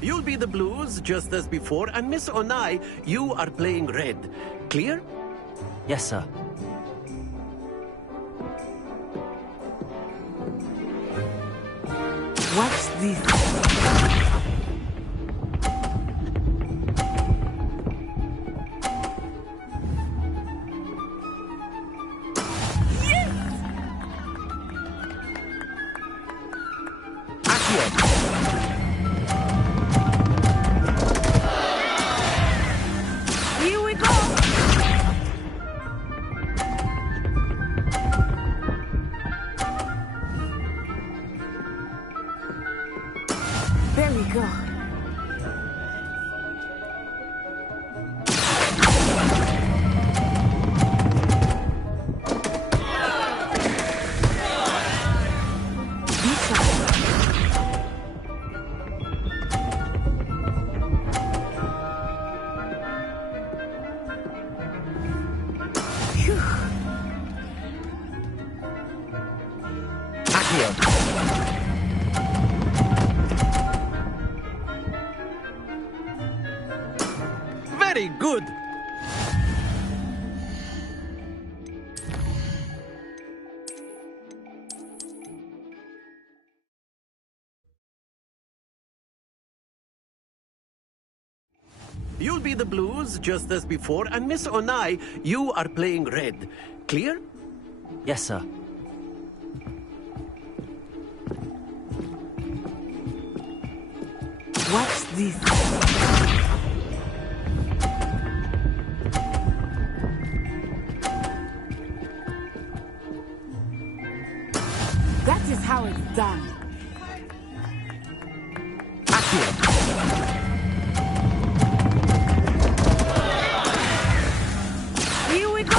You'll be the blues, just as before, and Miss Onai, you are playing red. Clear? Yes, sir. What's this? Here we go! There we go. Very good! You'll be the blues, just as before, and Miss Onai, you are playing red. Clear? Yes, sir. What's this? That is how it's done. Here we go!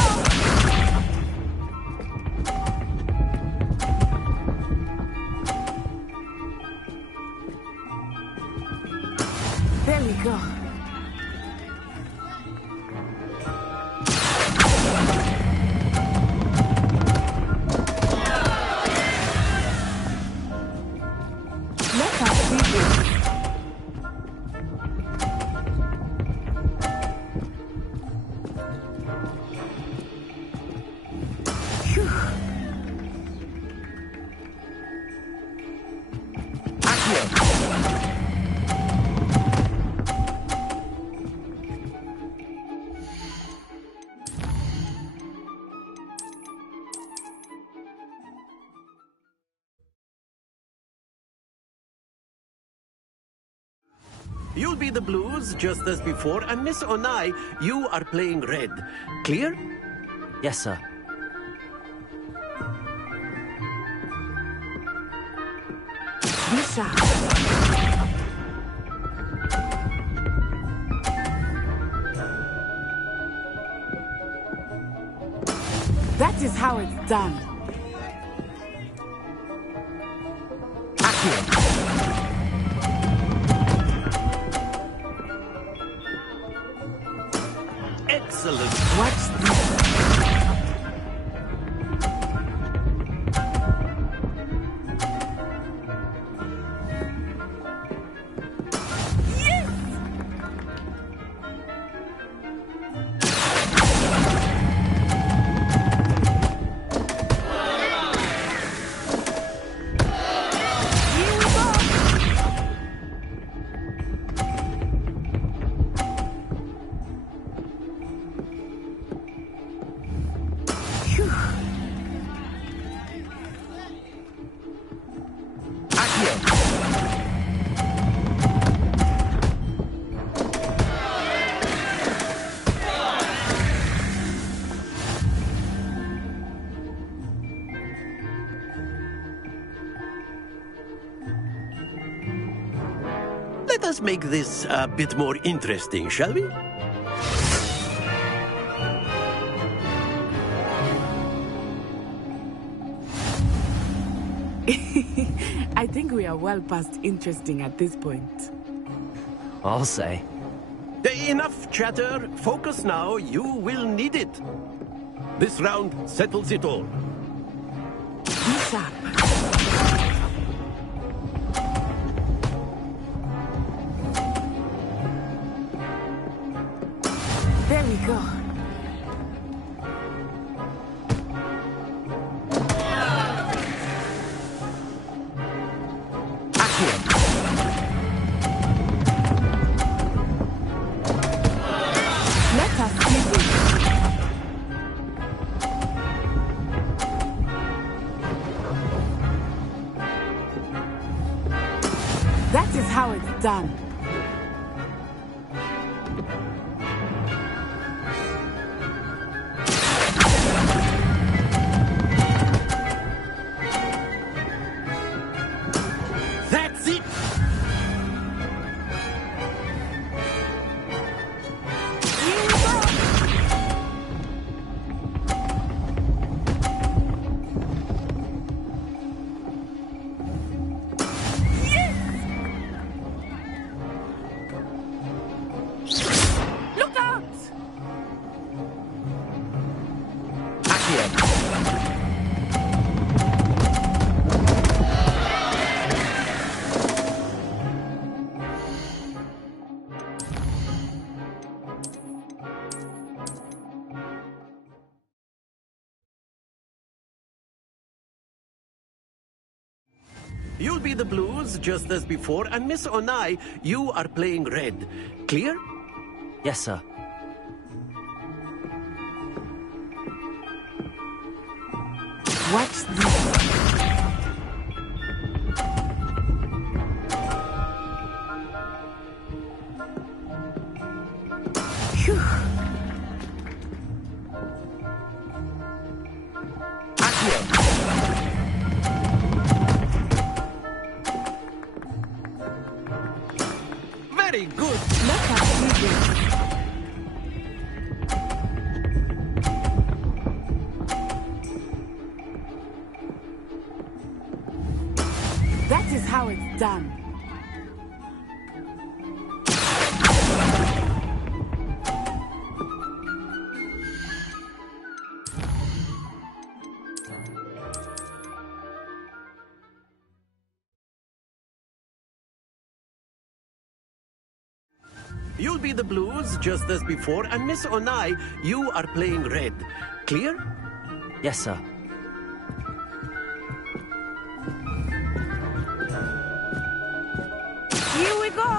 There we go. Let us see this. You'll be the blues, just as before, and Miss Onai, you are playing red. Clear? Yes, sir. Bisha. That is how it's done. Excellent. What's this? Let us make this a bit more interesting, shall we? I think we are well past interesting at this point. I'll say. Enough chatter. Focus now. You will need it. This round settles it all. Be sharp. it's done. That's it! Here we go. Look out! Accio. You'll be the blues just as before, and Miss Onai, you are playing red. Clear? Yes, sir. Watch this. Phew. Accio. Very good. Let us see this. That is how it's done. You'll be the blues just as before, and Miss Onai, you are playing red. Clear? Yes, sir. Here we go.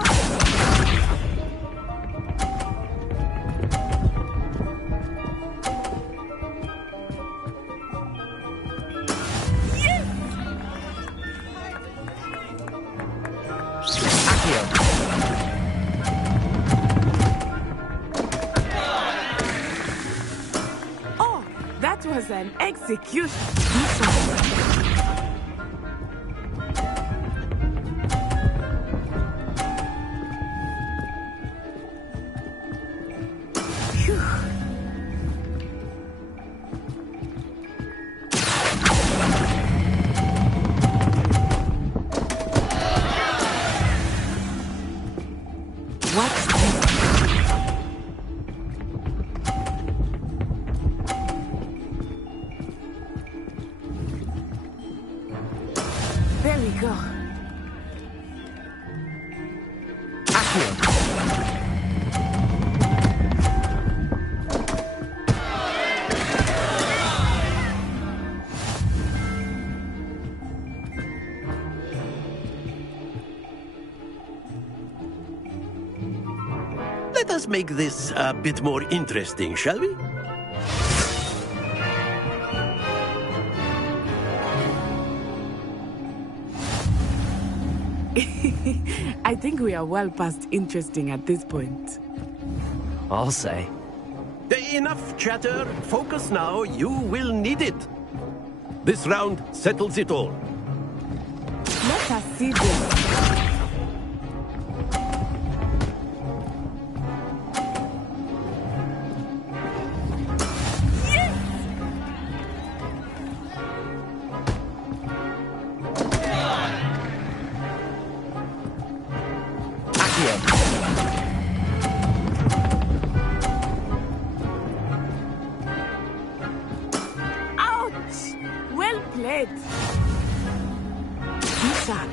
Accio. Oh, that was an execution. Phew. Watch this. There we go. Accio. Let us make this a bit more interesting, shall we? I think we are well past interesting at this point. I'll say. Enough chatter. Focus now. You will need it. This round settles it all. Let us see this. Ouch! Well played. Be sharp.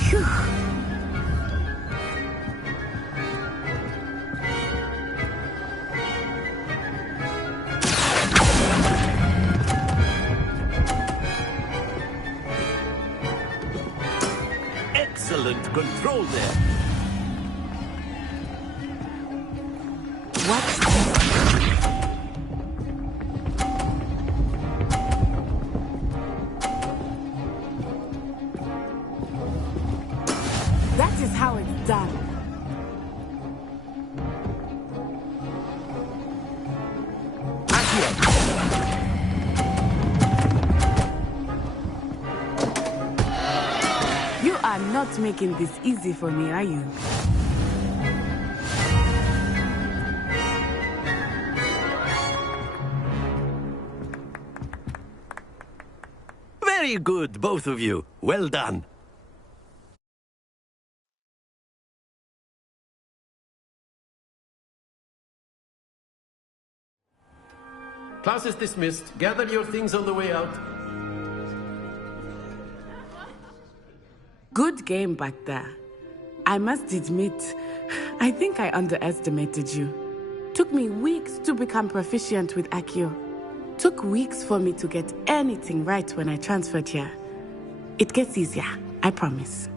Phew. Excellent control there. Watch this. You are not making this easy for me, are you? Very good, both of you. Well done. Class is dismissed. Gather your things on the way out. Good game back there. I must admit, I think I underestimated you. Took me weeks to become proficient with Accio. Took weeks for me to get anything right when I transferred here. It gets easier, I promise.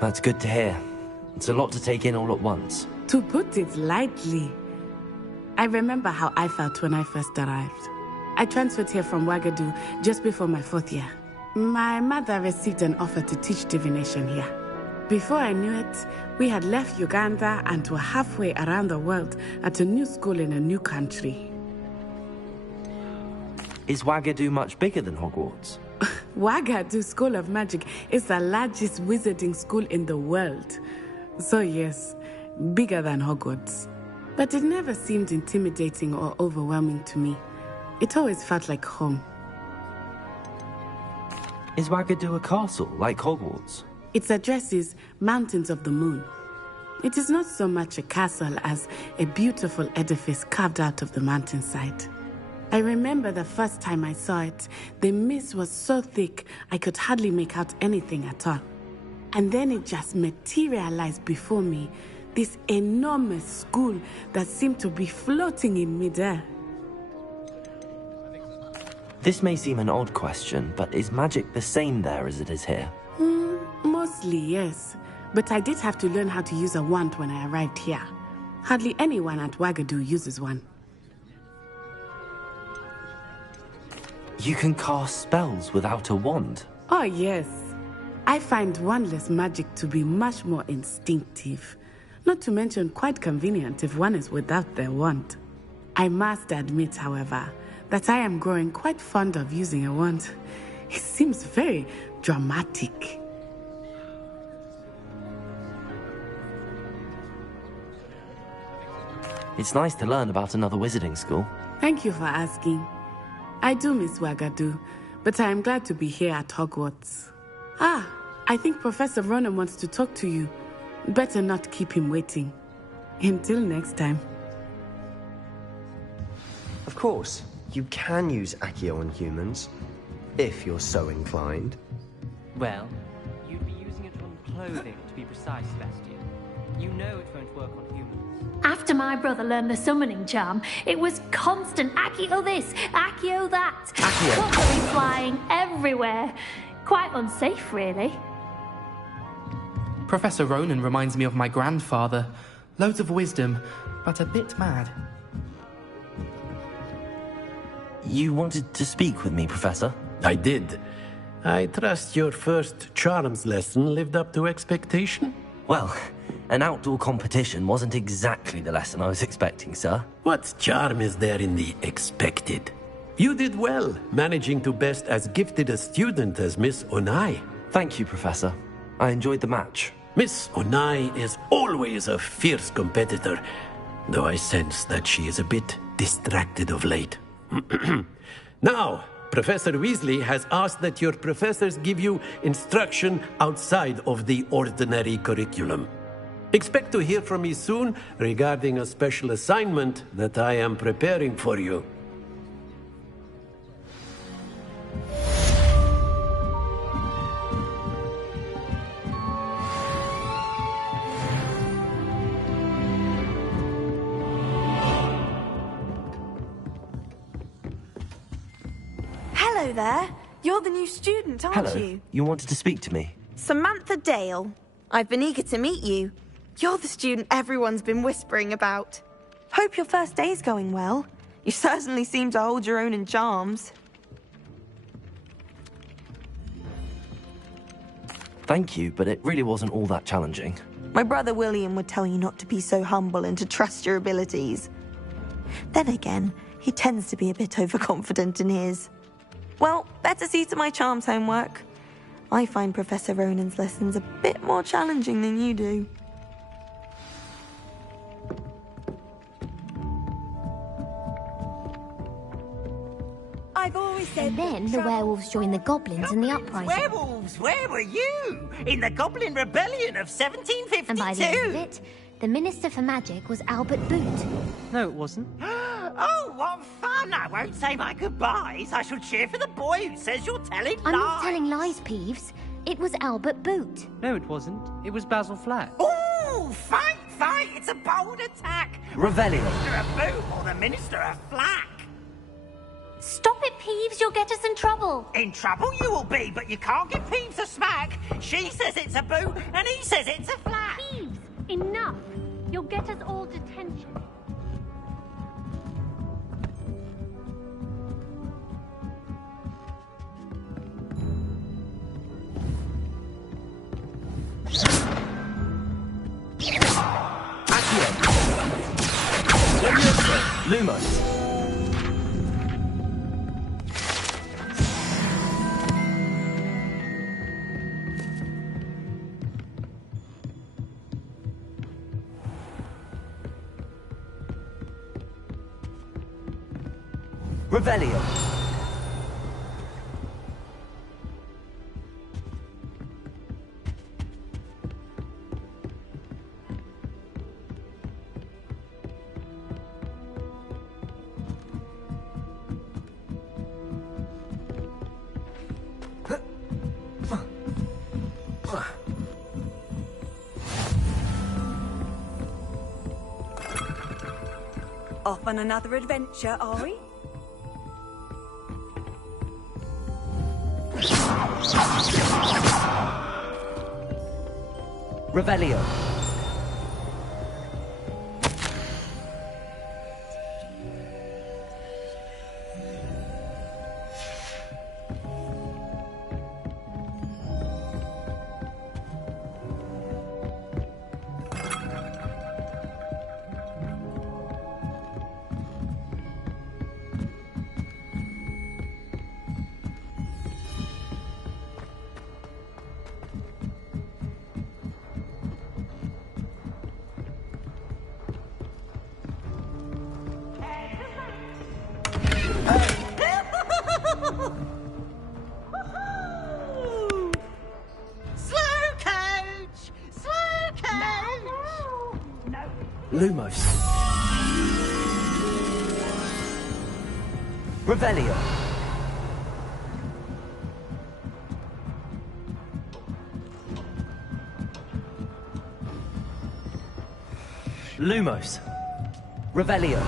That's good to hear. It's a lot to take in all at once. To put it lightly, I remember how I felt when I first arrived. I transferred here from Ouagadougou just before my 4th year. My mother received an offer to teach divination here. Before I knew it, we had left Uganda and were halfway around the world at a new school in a new country. Is Ouagadougou much bigger than Hogwarts? Ouagadougou School of Magic is the largest wizarding school in the world. So yes, bigger than Hogwarts. But it never seemed intimidating or overwhelming to me. It always felt like home. Is Ouagadougou a castle, like Hogwarts? Its address is Mountains of the Moon. It is not so much a castle as a beautiful edifice carved out of the mountainside. I remember the first time I saw it, the mist was so thick I could hardly make out anything at all. And then it just materialized before me, this enormous school that seemed to be floating in midair. This may seem an odd question, but is magic the same there as it is here? Mostly, yes. But I did have to learn how to use a wand when I arrived here. Hardly anyone at Ouagadougou uses one. You can cast spells without a wand? Oh, yes. I find wandless magic to be much more instinctive. Not to mention quite convenient if one is without their wand. I must admit, however, that I am growing quite fond of using a wand. It seems very dramatic. It's nice to learn about another wizarding school. Thank you for asking. I do miss Ouagadougou, but I am glad to be here at Hogwarts. I think Professor Ronen wants to talk to you. Better not keep him waiting. Until next time. Of course, you can use Accio on humans, if you're so inclined. Well, you'd be using it on clothing, to be precise, Sebastian. You know it won't work on humans. After my brother learned the summoning charm, it was constant Accio this, Accio that. Accio. Constantly flying everywhere. Quite unsafe, really. Professor Ronen reminds me of my grandfather. Loads of wisdom, but a bit mad. You wanted to speak with me, Professor? I did. I trust your first charms lesson lived up to expectation? Well, an outdoor competition wasn't exactly the lesson I was expecting, sir. What charm is there in the expected? You did well, managing to best as gifted a student as Miss Onai. Thank you, Professor. I enjoyed the match. Miss Onai is always a fierce competitor, though I sense that she is a bit distracted of late. Now, Professor Weasley has asked that your professors give you instruction outside of the ordinary curriculum. Expect to hear from me soon regarding a special assignment that I am preparing for you. Hello there. You're the new student, aren't Hello. you? You wanted to speak to me? Samantha Dale. I've been eager to meet you. You're the student everyone's been whispering about. Hope your first day's going well. You certainly seem to hold your own in charms. Thank you, but it really wasn't all that challenging. My brother William would tell you not to be so humble and to trust your abilities. Then again, he tends to be a bit overconfident in his. Well, better see to my charms homework. I find Professor Ronan's lessons a bit more challenging than you do. I've always said. And then the werewolves joined the goblins in the uprising. Werewolves, where were you? In the Goblin Rebellion of 1752. And by the end of it, the Minister for Magic was Albert Boot. No, it wasn't. Oh, what fun! I won't say my goodbyes. I shall cheer for the boy who says you're telling lies. I'm not telling lies, Peeves. It was Albert Boot. No, it wasn't. It was Basil Flack. Ooh, fight, fight! It's a bold attack. Revelio. Minister of Boom or the Minister of Flack? Stop it, Peeves. You'll get us in trouble. In trouble you will be, but you can't give Peeves a smack. She says it's a boo, and he says it's a flack. Peeves, enough. You'll get us all detention. Lumos. Revelio. Off on another adventure, are we? Revelio. Lumos. Revelio. Lumos. Revelio.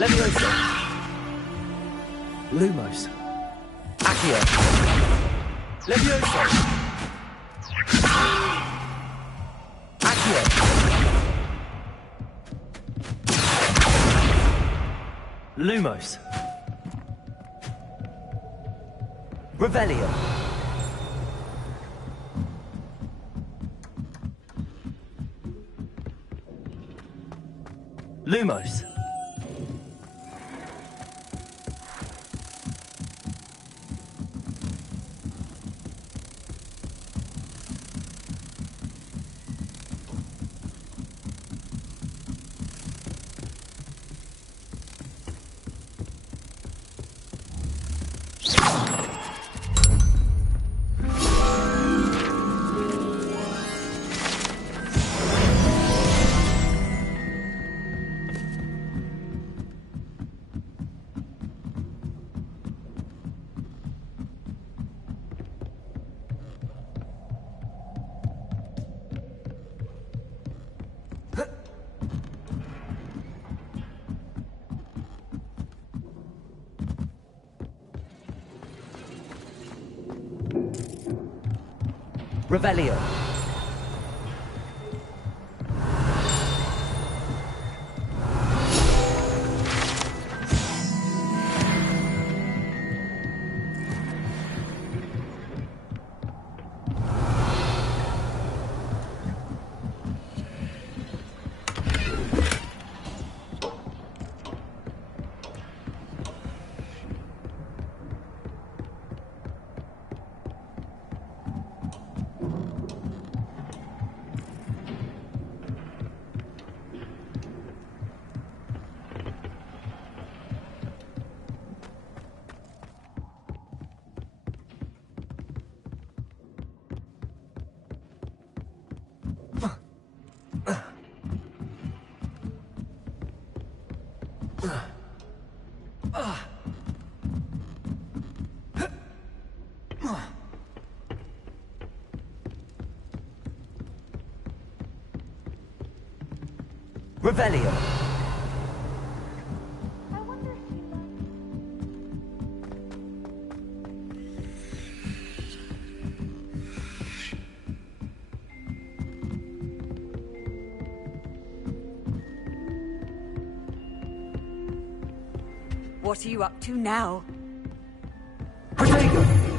Levioso. Lumos. Accio. Levioso. Accio. Lumos. Revelio. Lumos. Revelio. Revelio. What are you up to now? Protego!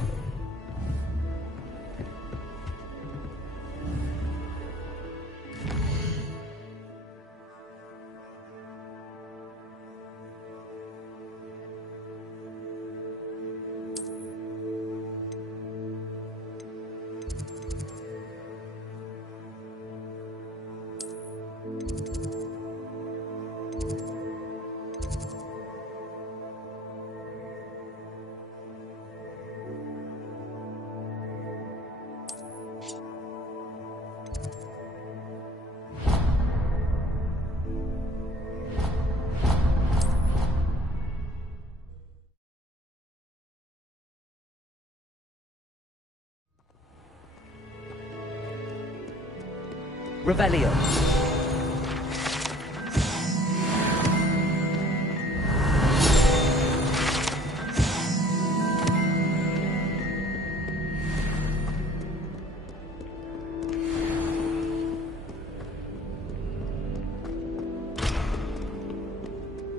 Revelio.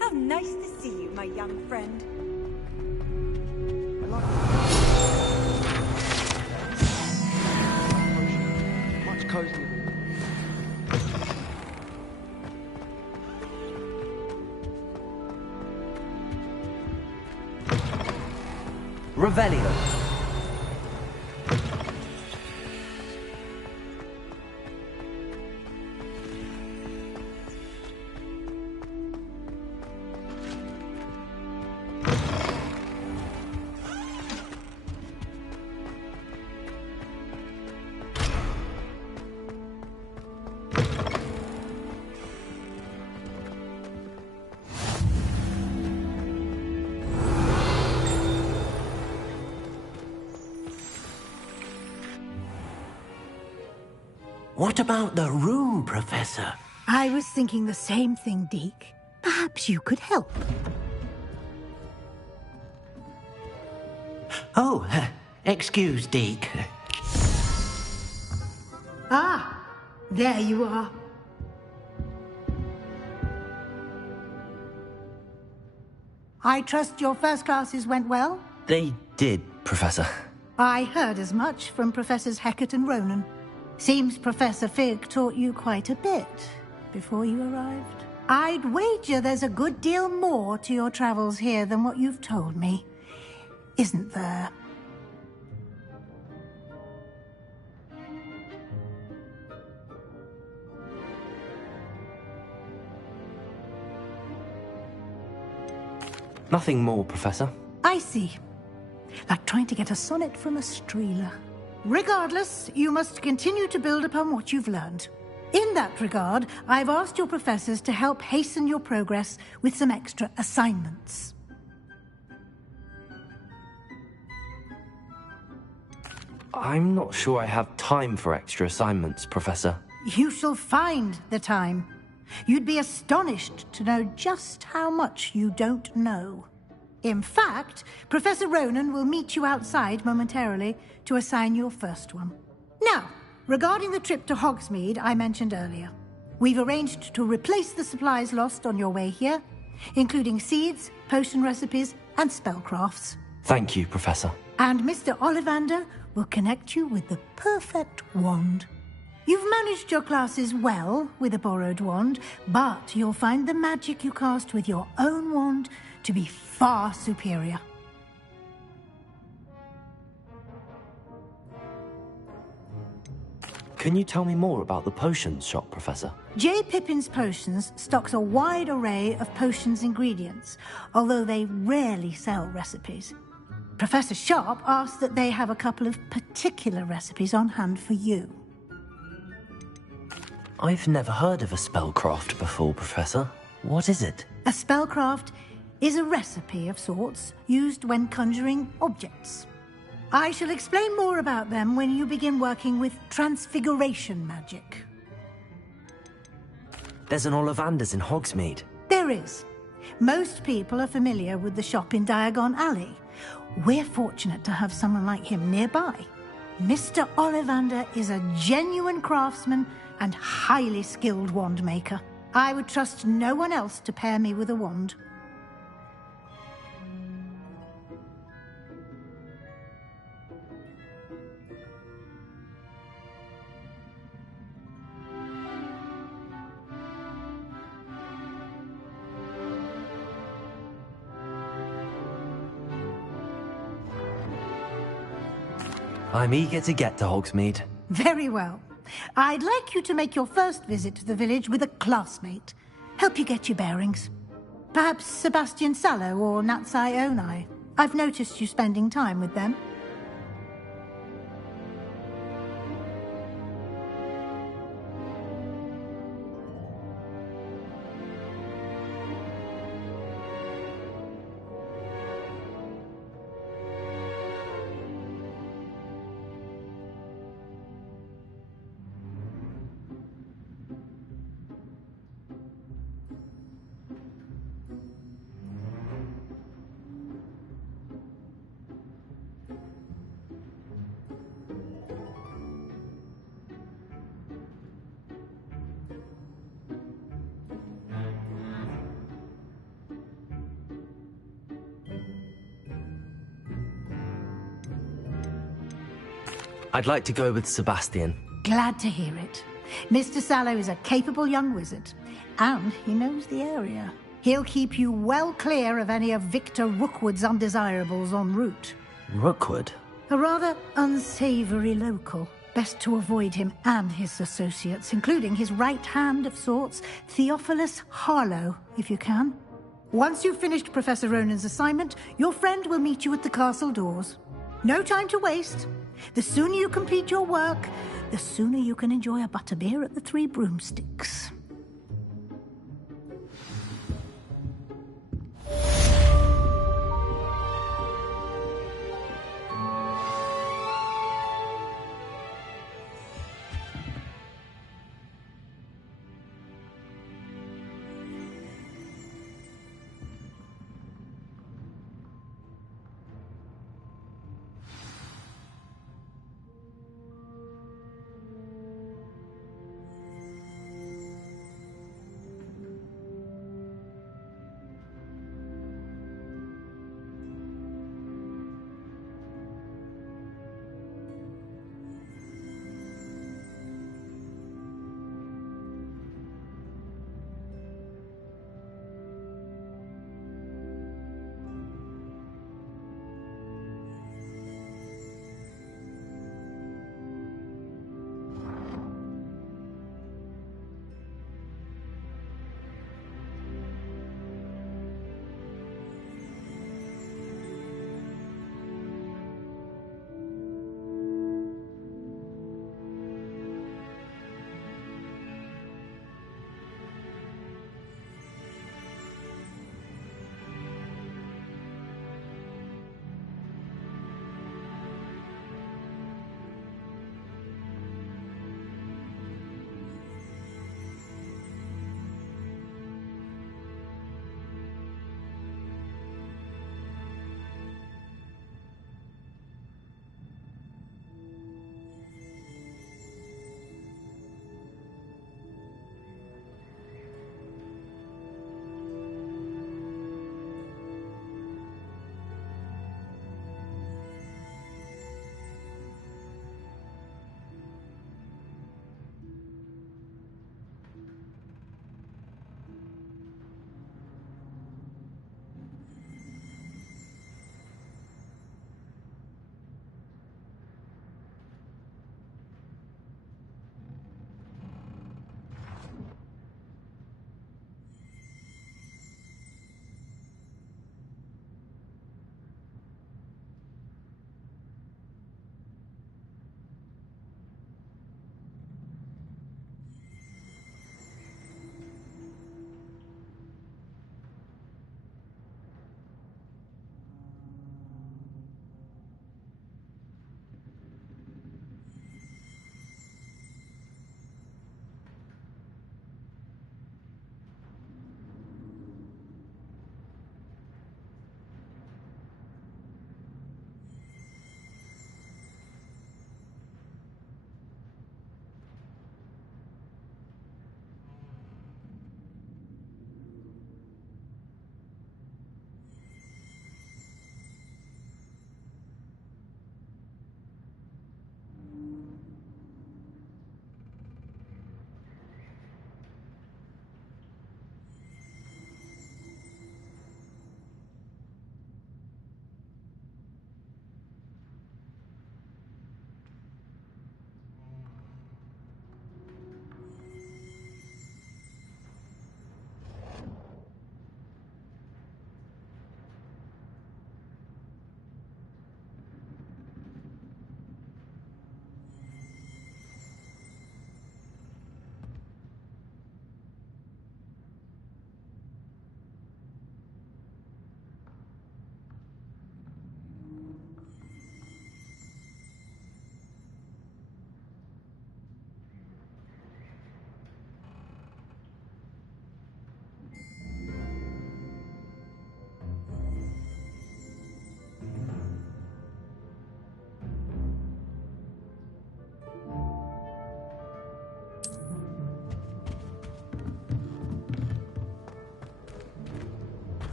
How nice to see you, my young friend. Much cozier. Revelio. What about the room, Professor? I was thinking the same thing, Deke. Perhaps you could help. Oh, excuse, Deke. Ah, there you are. I trust your first classes went well? They did, Professor. I heard as much from Professors Hecat and Ronan. Seems Professor Fig taught you quite a bit before you arrived. I'd wager there's a good deal more to your travels here than what you've told me. Isn't there? Nothing more, Professor. I see. Like trying to get a sonnet from a streeler. Regardless, you must continue to build upon what you've learned. In that regard, I've asked your professors to help hasten your progress with some extra assignments. I'm not sure I have time for extra assignments, Professor. You shall find the time. You'd be astonished to know just how much you don't know. In fact, Professor Ronan will meet you outside momentarily to assign your first one. Now, regarding the trip to Hogsmeade I mentioned earlier, we've arranged to replace the supplies lost on your way here, including seeds, potion recipes, and spellcrafts. Thank you, Professor. And Mr. Ollivander will connect you with the perfect wand. You've managed your classes well with a borrowed wand, but you'll find the magic you cast with your own wand to be far superior. Can you tell me more about the potions shop, Professor? J. Pippin's Potions stocks a wide array of potions ingredients, although they rarely sell recipes. Professor Sharp asked that they have a couple of particular recipes on hand for you. I've never heard of a spellcraft before, Professor. What is it? A spellcraft is a recipe of sorts used when conjuring objects. I shall explain more about them when you begin working with transfiguration magic. There's an Ollivander's in Hogsmeade. There is. Most people are familiar with the shop in Diagon Alley. We're fortunate to have someone like him nearby. Mr. Ollivander is a genuine craftsman and highly skilled wand maker. I would trust no one else to pair me with a wand. I'm eager to get to Hogsmeade. Very well. I'd like you to make your first visit to the village with a classmate. Help you get your bearings. Perhaps Sebastian Sallow or Natsai Onai. I've noticed you spending time with them. I'd like to go with Sebastian. Glad to hear it. Mr. Sallow is a capable young wizard, and he knows the area. He'll keep you well clear of any of Victor Rookwood's undesirables en route. Rookwood? A rather unsavory local. Best to avoid him and his associates, including his right hand of sorts, Theophilus Harlow, if you can. Once you've finished Professor Ronan's assignment, your friend will meet you at the castle doors. No time to waste. The sooner you complete your work, the sooner you can enjoy a butterbeer at the Three Broomsticks.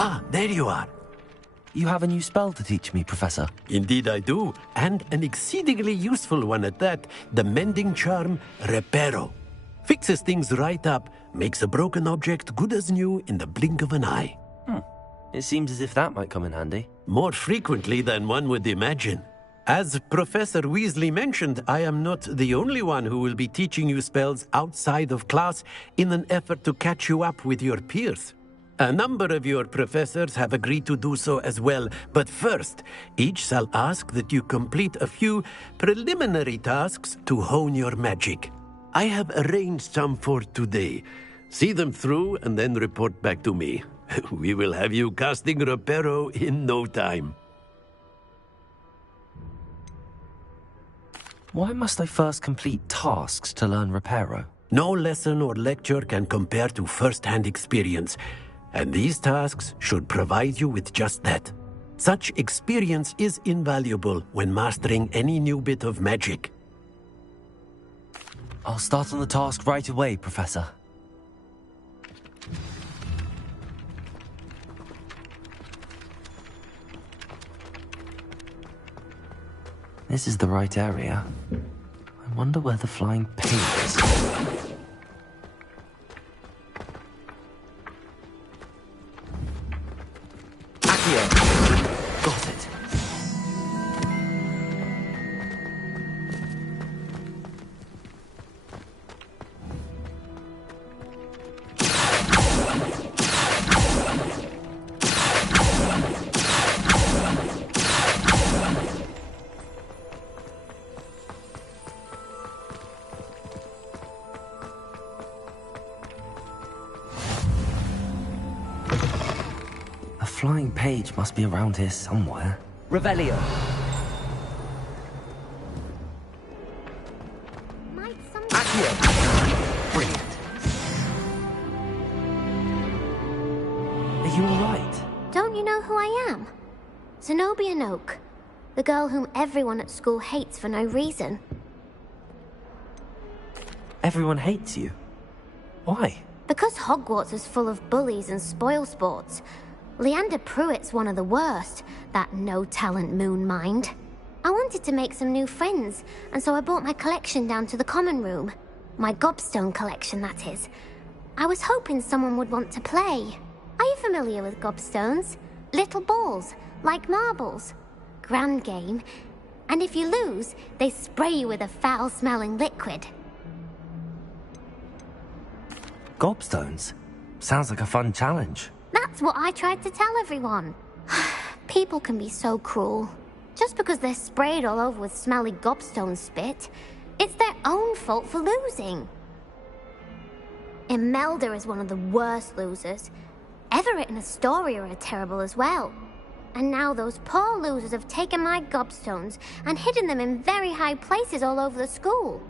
Ah, there you are. You have a new spell to teach me, Professor. Indeed I do, and an exceedingly useful one at that. The mending charm, Reparo. Fixes things right up, makes a broken object good as new in the blink of an eye. It seems as if that might come in handy. More frequently than one would imagine. As Professor Weasley mentioned, I am not the only one who will be teaching you spells outside of class in an effort to catch you up with your peers. A number of your professors have agreed to do so as well, but first, each shall ask that you complete a few preliminary tasks to hone your magic. I have arranged some for today. See them through and then report back to me. We will have you casting Reparo in no time. Why must I first complete tasks to learn Reparo? No lesson or lecture can compare to first-hand experience, and these tasks should provide you with just that. Such experience is invaluable when mastering any new bit of magic. I'll start on the task right away, Professor. This is the right area. I wonder where the flying pig is. Accio! Got it. Flying page must be around here somewhere. Revelio. Accio. Brilliant. Are you all right? Don't you know who I am? Zenobia Noak, the girl whom everyone at school hates for no reason. Everyone hates you. Why? Because Hogwarts is full of bullies and spoilsports. Leander Pruitt's one of the worst, that no-talent moon mind. I wanted to make some new friends, and so I brought my collection down to the common room. My gobstone collection, that is. I was hoping someone would want to play. Are you familiar with gobstones? Little balls, like marbles. Grand game. And if you lose, they spray you with a foul-smelling liquid. Gobstones? Sounds like a fun challenge. That's what I tried to tell everyone. People can be so cruel. Just because they're sprayed all over with smelly gobstone spit, it's their own fault for losing. Imelda is one of the worst losers. Everett and Astoria are terrible as well. And now those poor losers have taken my gobstones and hidden them in very high places all over the school.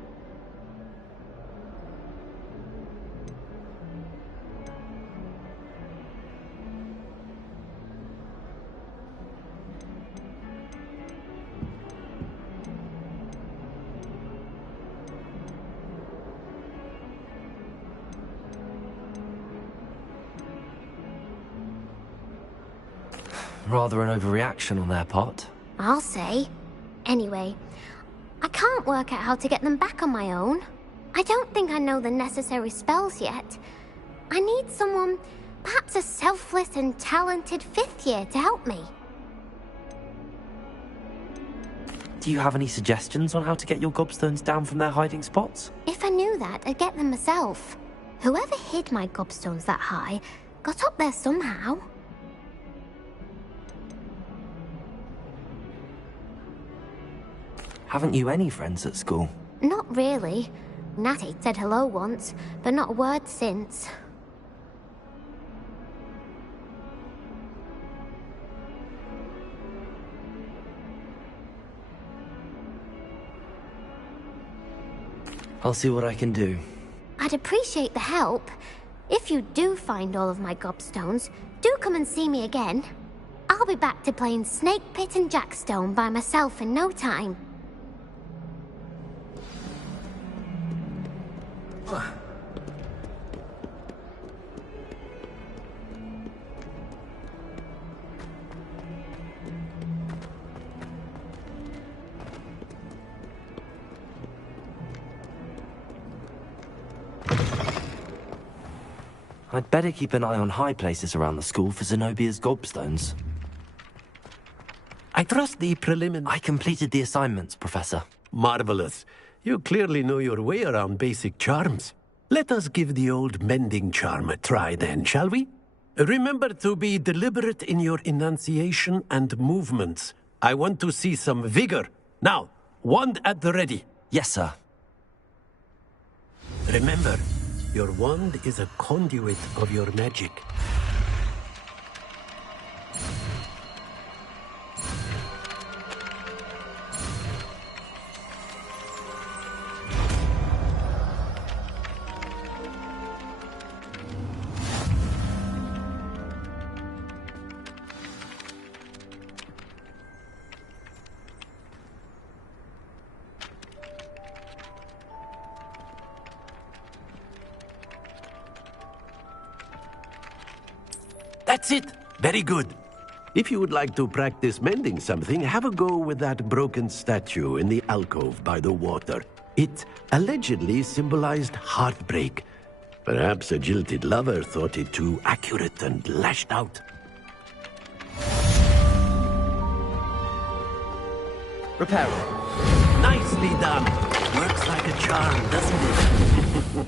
Rather an overreaction on their part. I'll say. Anyway, I can't work out how to get them back on my own. I don't think I know the necessary spells yet. I need someone, perhaps a selfless and talented fifth year to help me. Do you have any suggestions on how to get your gobstones down from their hiding spots? If I knew that, I'd get them myself. Whoever hid my gobstones that high got up there somehow. Haven't you any friends at school? Not really. Natty said hello once, but not a word since. I'll see what I can do. I'd appreciate the help. If you do find all of my gobstones, do come and see me again. I'll be back to playing Snake Pit and Jackstone by myself in no time. I'd better keep an eye on high places around the school for Zenobia's gobstones. I trust the preliminary... I completed the assignments, Professor. Marvelous. You clearly know your way around basic charms. Let us give the old mending charm a try then, shall we? Remember to be deliberate in your enunciation and movements. I want to see some vigor. Now, wand at the ready. Yes, sir. Remember, your wand is a conduit of your magic. That's it. Very good. If you would like to practice mending something, have a go with that broken statue in the alcove by the water. It allegedly symbolized heartbreak. Perhaps a jilted lover thought it too accurate and lashed out. Repair it. Nicely done. Works like a charm, doesn't it?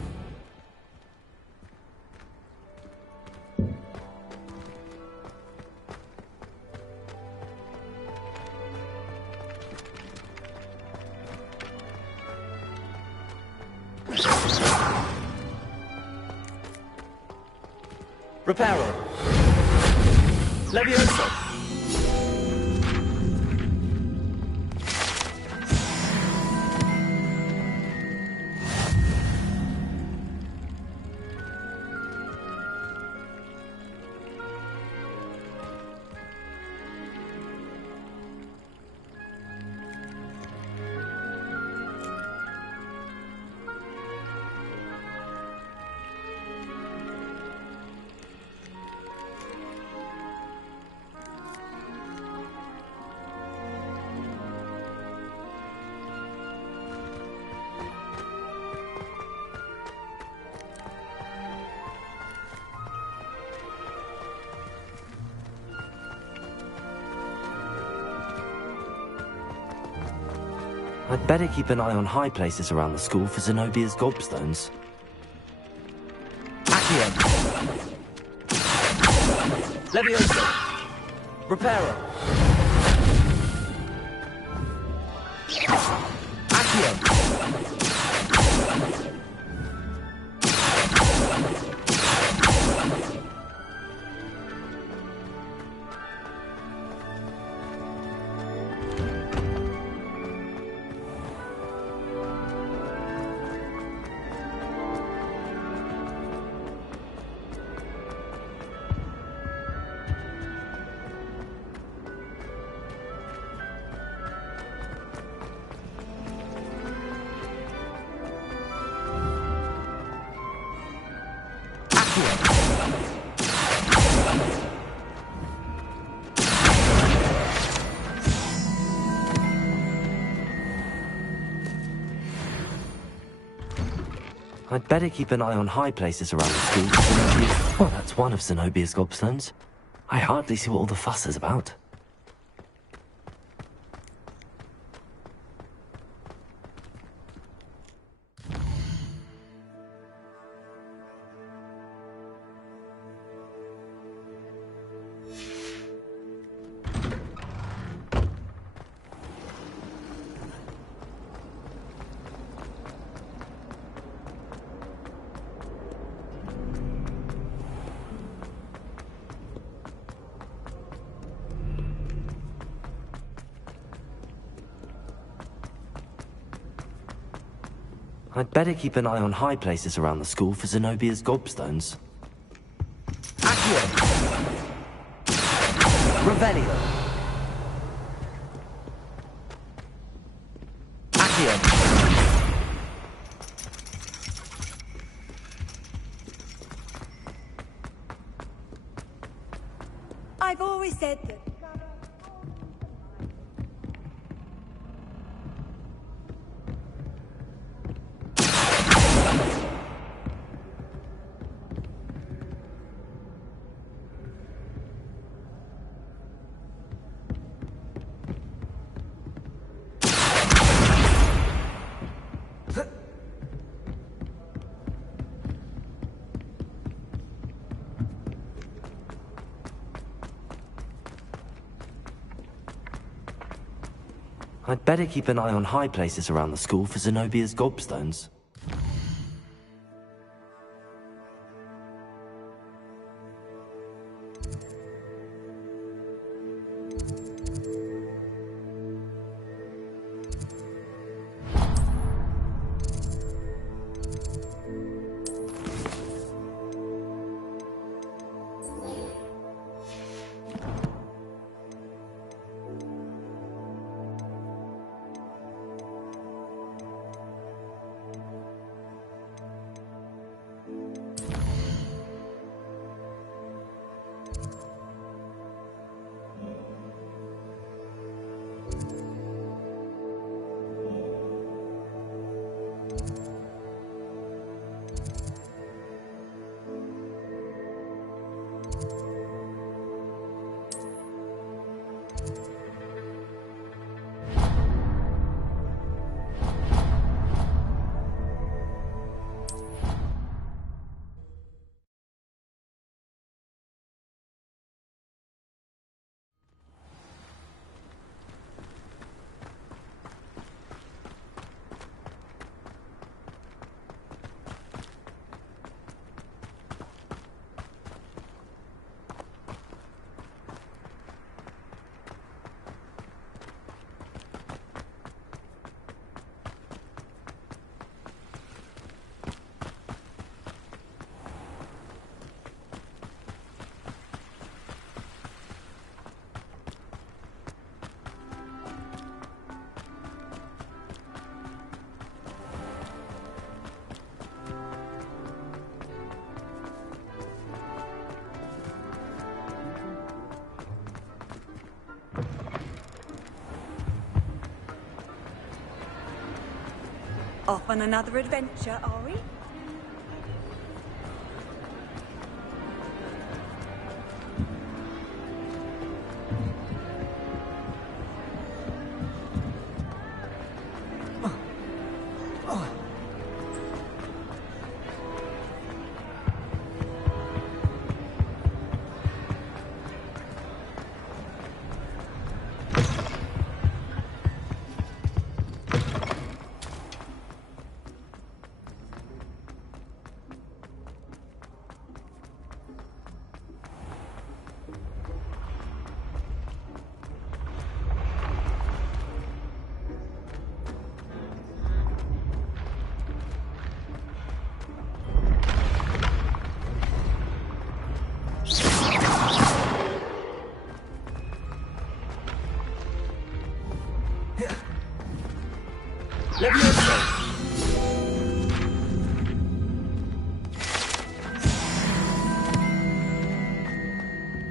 Reparo. Levioso. I'd better keep an eye on high places around the school for Zenobia's gobstones. Accio. Levioso. Reparo. Accio. I'd better keep an eye on high places around the school. Well, that's one of Zenobia's gobstones. I hardly see what all the fuss is about. I'd better keep an eye on high places around the school for Zenobia's gobstones. Accio. Revelio. Accio. I've always said that. I'd better keep an eye on high places around the school for Zenobia's gobstones. Off on another adventure, are we?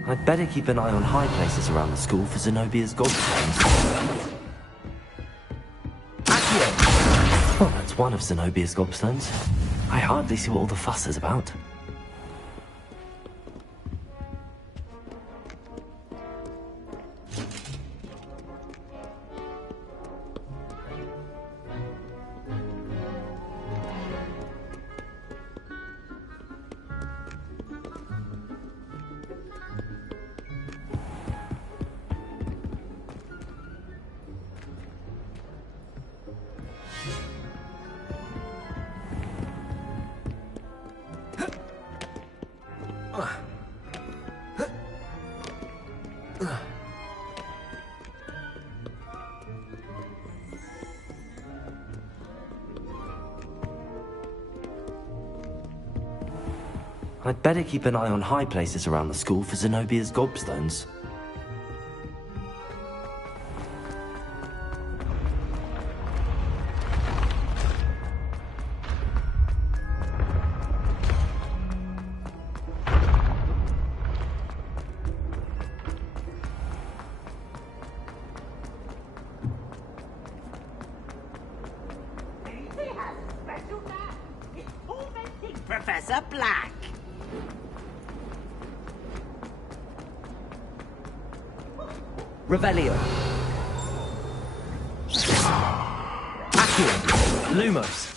I'd better keep an eye on high places around the school for Zenobia's gobstones. Well, that's one of Zenobia's gobstones. I hardly see what all the fuss is about. I'd better keep an eye on high places around the school for Zenobia's gobstones. Professor Black. Revelio. Accio. Lumos.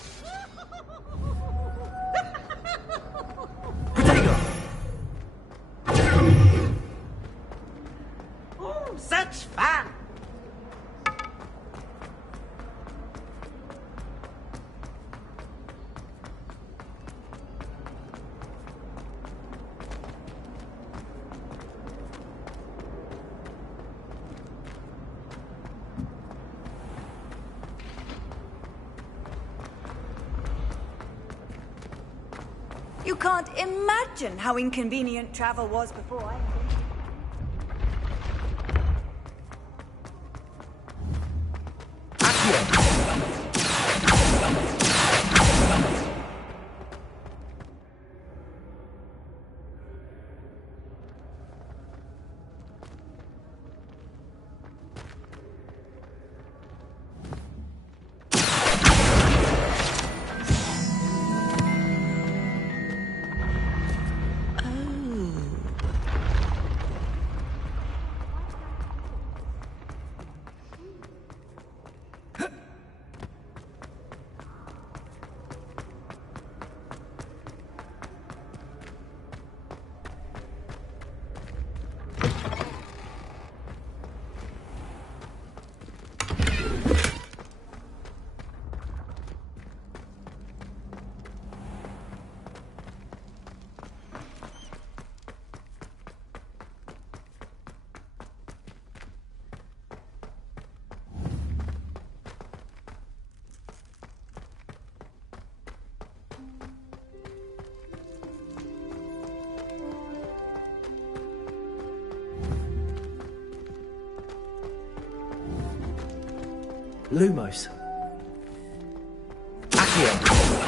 Protego. Oh, such fun! You can't imagine how inconvenient travel was before I invented Lumos. Accio.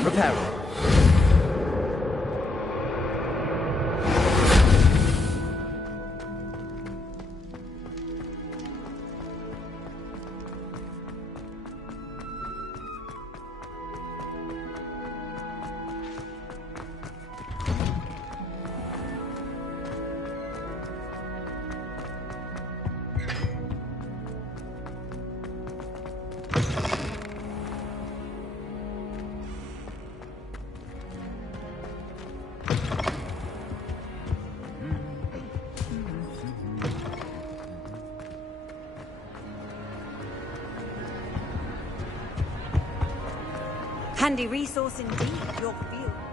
Reparo. handy resource indeed, your field.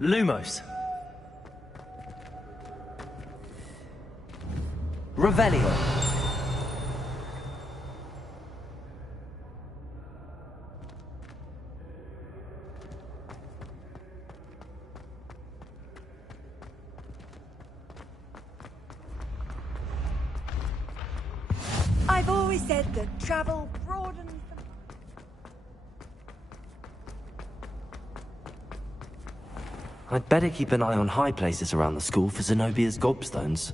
Lumos. Revelio. I've always said that travel broadens. I'd better keep an eye on high places around the school for Zenobia's gobstones.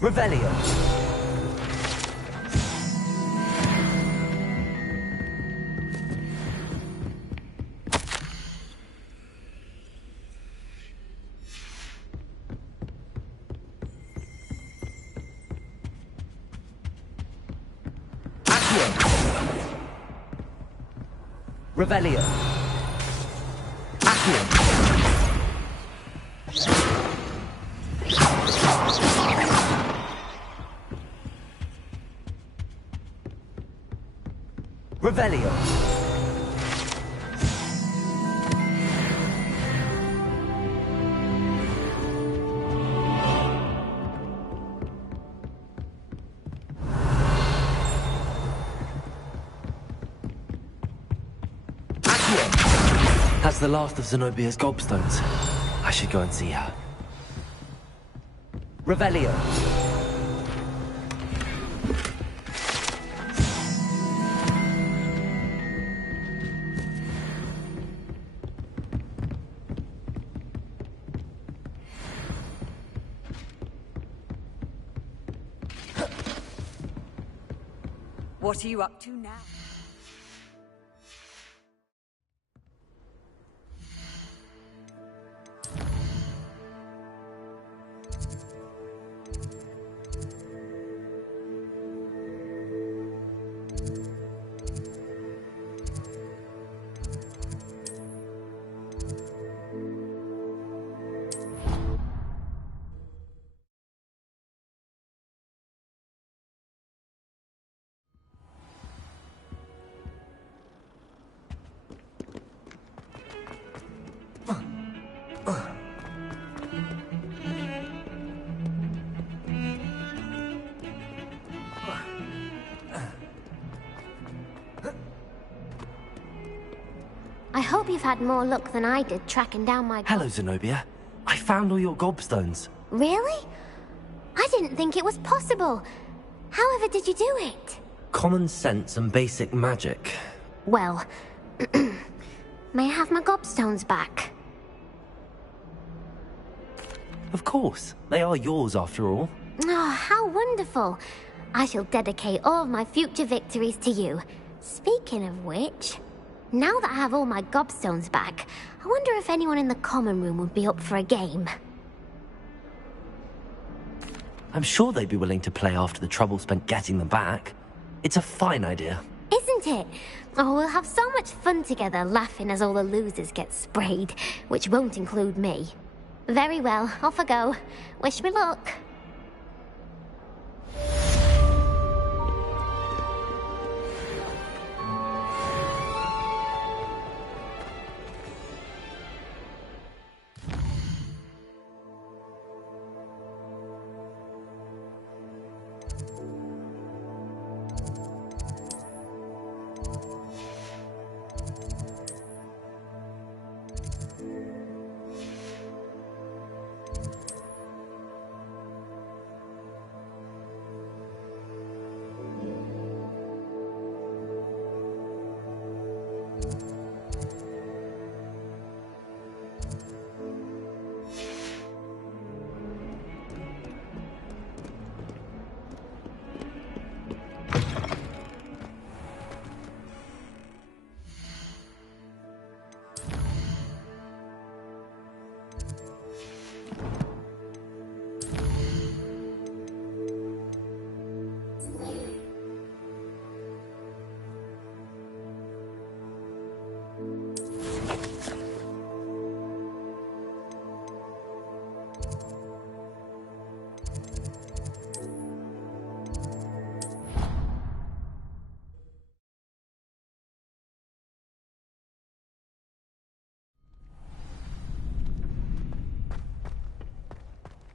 Revelio. Revelio. Accio. Revelio. That's the last of Zenobia's gobstones. I should go and see her. Revelio. What are you up to now? I hope you've had more luck than I did tracking down my... Hello, Zenobia. I found all your gobstones. Really? I didn't think it was possible. However did you do it? Common sense and basic magic. Well, may I have my gobstones back? Of course. They are yours after all. Oh, how wonderful. I shall dedicate all of my future victories to you. Speaking of which, now that I have all my gobstones back, I wonder if anyone in the common room would be up for a game. I'm sure they'd be willing to play after the trouble spent getting them back. It's a fine idea. Isn't it? Oh, we'll have so much fun together laughing as all the losers get sprayed, which won't include me. Very well, off I go. Wish me luck.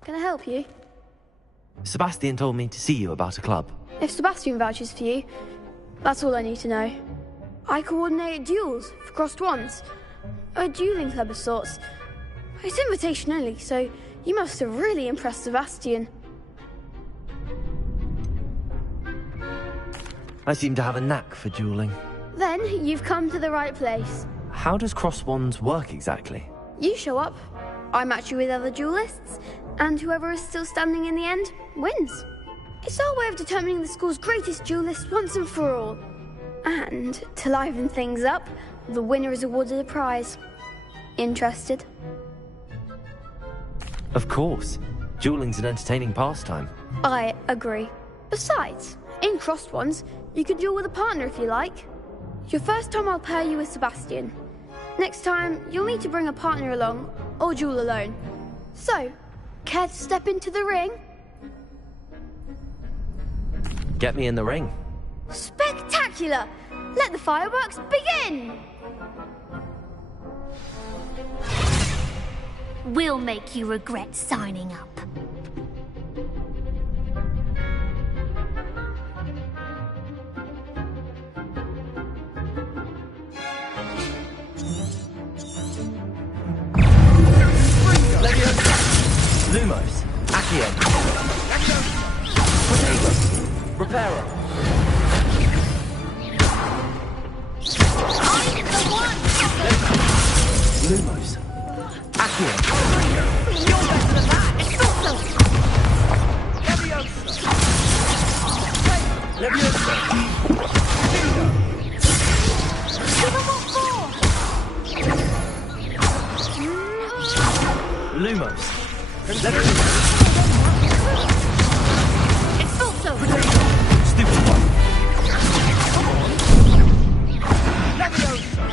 Can I help you? Sebastian told me to see you about a club. If Sebastian vouches for you, that's all I need to know. I coordinate duels for crossed wands. A dueling club of sorts. It's invitation only, so you must have really impressed Sebastian. I seem to have a knack for dueling. Then you've come to the right place. How does cross wands work exactly? You show up, I match you with other duelists, and whoever is still standing in the end wins. It's our way of determining the school's greatest duelist once and for all. And to liven things up, the winner is awarded a prize. Interested? Of course. Dueling's an entertaining pastime. I agree. Besides, in crossed ones, you can duel with a partner if you like. Your first time I'll pair you with Sebastian. Next time, you'll need to bring a partner along, or duel alone. So, care to step into the ring? Get me in the ring. Spectacular! Let the fireworks begin! We'll make you regret signing up. Lumos, Accio, Protego, Reparo. I'm the one! Lumos, Accio. You're better than that! It's not so! Leviosa! Leviosa! Give them what for? Lumos, It's not so! Stupid one. Leviosa!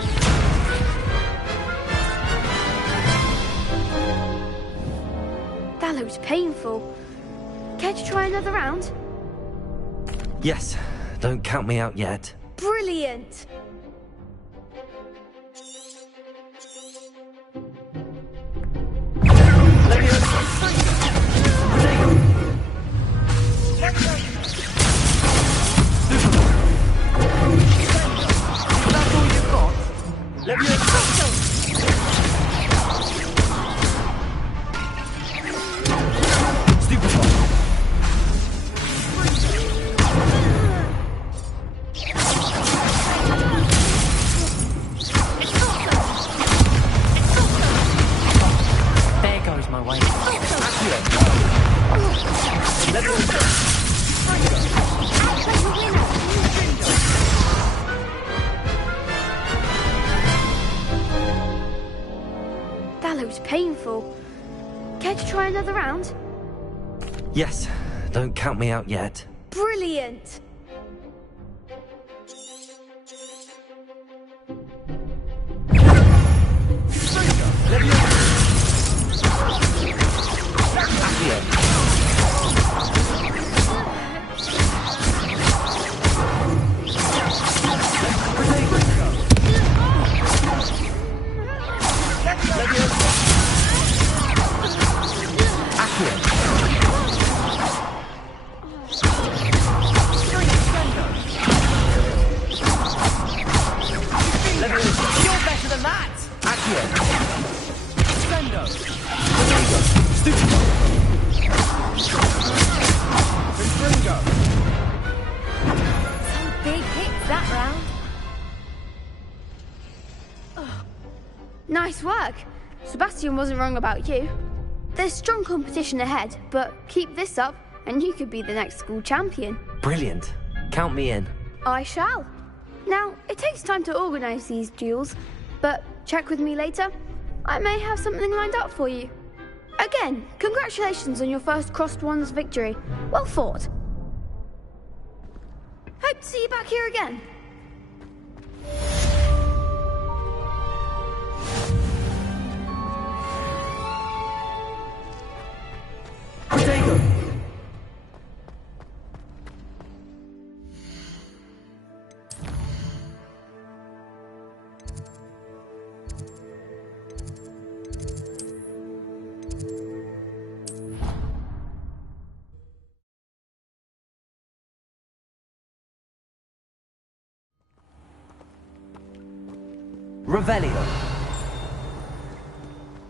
That looks painful. Care to try another round? Yes, don't count me out yet. Brilliant! There goes my way. That looks painful. Care to try another round? Yes, don't count me out yet. Brilliant! You're better than that! Sendo! Confringo! Some big hits that round. Nice work! Sebastian wasn't wrong about you. There's strong competition ahead, but keep this up and you could be the next school champion. Brilliant. Count me in. I shall. Now, it takes time to organise these duels, but check with me later. I may have something lined up for you. Again, congratulations on your first Crossed Ones victory. Well fought. Hope to see you back here again. Protego. Revelio.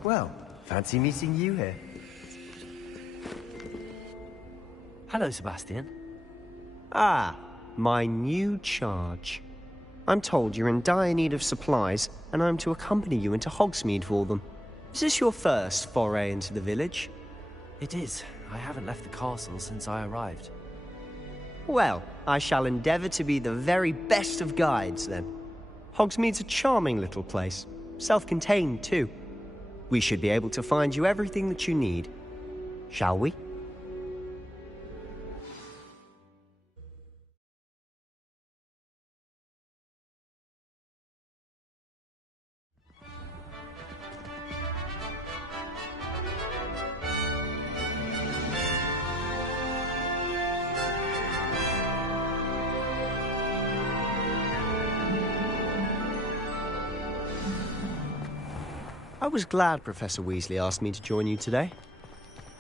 Well, fancy meeting you here. Hello, Sebastian. Ah, my new charge. I'm told you're in dire need of supplies, and I'm to accompany you into Hogsmeade for them. Is this your first foray into the village? It is. I haven't left the castle since I arrived. Well, I shall endeavour to be the very best of guides, then. Hogsmeade's a charming little place. Self-contained, too. We should be able to find you everything that you need. Shall we? I was glad Professor Weasley asked me to join you today.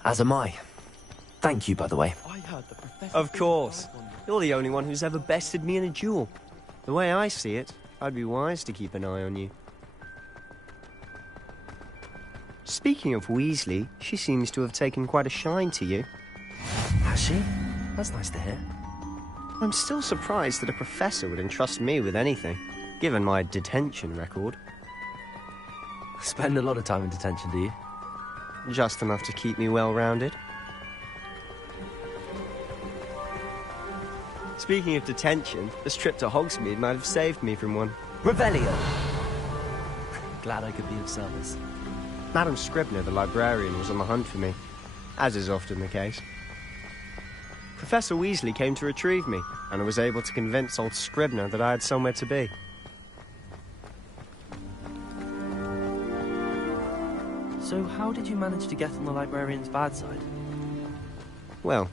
As am I. Thank you, by the way. Of course. You're the only one who's ever bested me in a duel. The way I see it, I'd be wise to keep an eye on you. Speaking of Weasley, she seems to have taken quite a shine to you. Has she? That's nice to hear. I'm still surprised that a professor would entrust me with anything, given my detention record. Spend a lot of time in detention, do you? Just enough to keep me well-rounded. Speaking of detention, this trip to Hogsmeade might have saved me from one. Revelio! Glad I could be of service. Madam Scribner, the librarian, was on the hunt for me, as is often the case. Professor Weasley came to retrieve me, and I was able to convince old Scribner that I had somewhere to be. So how did you manage to get on the librarian's bad side? Well,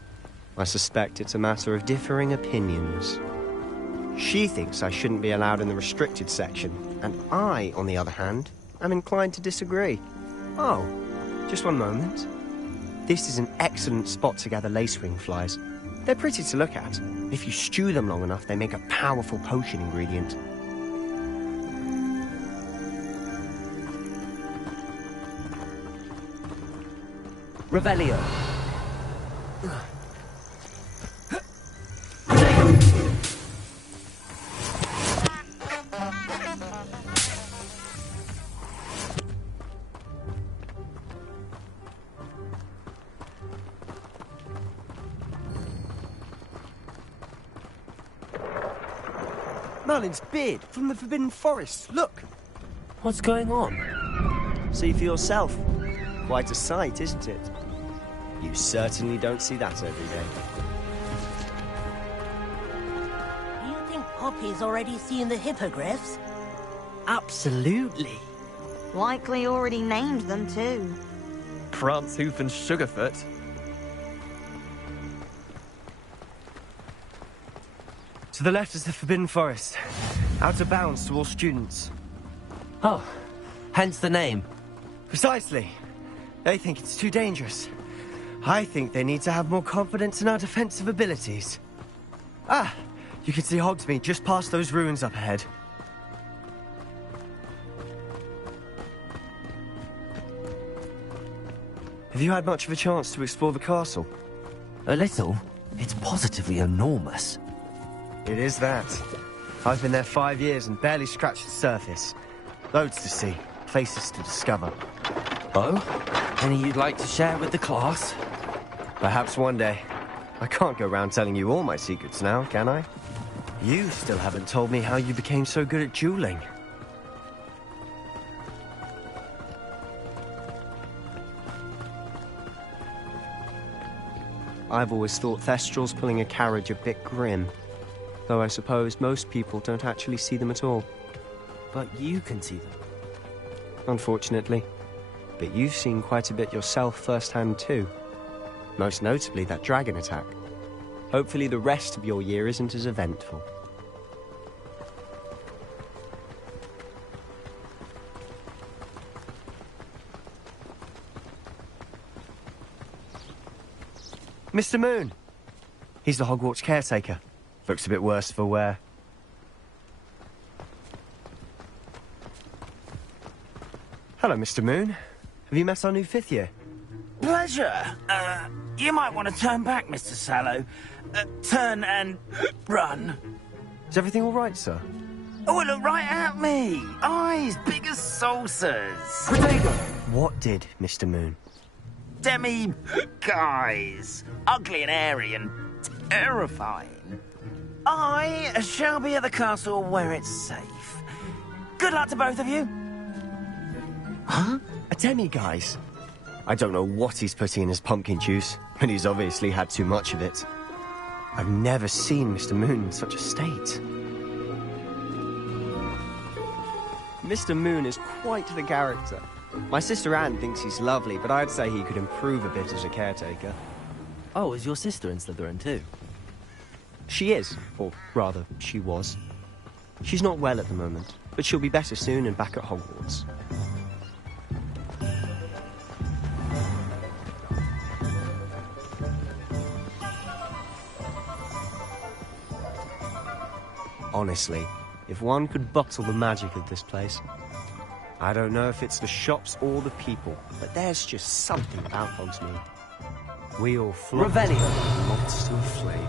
I suspect it's a matter of differing opinions. She thinks I shouldn't be allowed in the restricted section, and I, on the other hand, am inclined to disagree. Oh, just one moment. This is an excellent spot to gather lacewing flies. They're pretty to look at. If you stew them long enough, they make a powerful potion ingredient. Revelio. Merlin's beard from the Forbidden Forest. Look! What's going on? See for yourself. Quite a sight, isn't it? You certainly don't see that every day. Do you think Poppy's already seen the hippogriffs? Absolutely. Likely already named them too. Prance, Hoof and Sugarfoot. To the left is the Forbidden Forest. Out of bounds to all students. Oh, hence the name. Precisely. They think it's too dangerous. I think they need to have more confidence in our defensive abilities. Ah, you can see Hogsmeade just past those ruins up ahead. Have you had much of a chance to explore the castle? A little. It's positively enormous. It is that. I've been there 5 years and barely scratched the surface. Loads to see, places to discover. Oh? Any you'd like to share with the class? Perhaps one day. I can't go around telling you all my secrets now, can I? You still haven't told me how you became so good at dueling. I've always thought Thestrals pulling a carriage a bit grim. Though I suppose most people don't actually see them at all. But you can see them. Unfortunately. But you've seen quite a bit yourself firsthand too. Most notably that dragon attack. Hopefully the rest of your year isn't as eventful. Mr. Moon! He's the Hogwarts caretaker. Looks a bit worse for wear. Hello, Mr. Moon. Have you met our new 5th year? Pleasure. You might want to turn back, Mr. Sallow. Turn and run. Is everything all right, sir? Oh, look right at me. Eyes big as saucers. What did, Mr. Moon? Guys. Ugly and hairy and terrifying. I shall be at the castle where it's safe. Good luck to both of you. Huh? A demi-guise? I don't know what he's putting in his pumpkin juice, but he's obviously had too much of it. I've never seen Mr. Moon in such a state. Mr. Moon is quite the character. My sister Anne thinks he's lovely, but I'd say he could improve a bit as a caretaker. Oh, is your sister in Slytherin too? She is, or rather, she was. She's not well at the moment, but she'll be better soon and back at Hogwarts. Honestly, if one could bottle the magic of this place. I don't know if it's the shops or the people, but there's just something about Hogsmeade. We all flock to Revelio. the monster flame.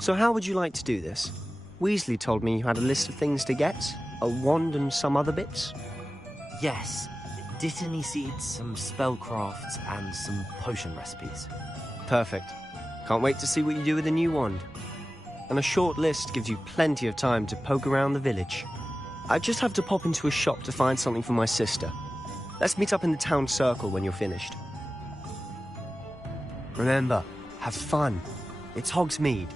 So how would you like to do this? Weasley told me you had a list of things to get, a wand and some other bits. Yes. Dittany seeds, some spellcrafts, and some potion recipes. Perfect. Can't wait to see what you do with the new wand. And a short list gives you plenty of time to poke around the village. I just have to pop into a shop to find something for my sister. Let's meet up in the town circle when you're finished. Remember, have fun. It's Hogsmeade.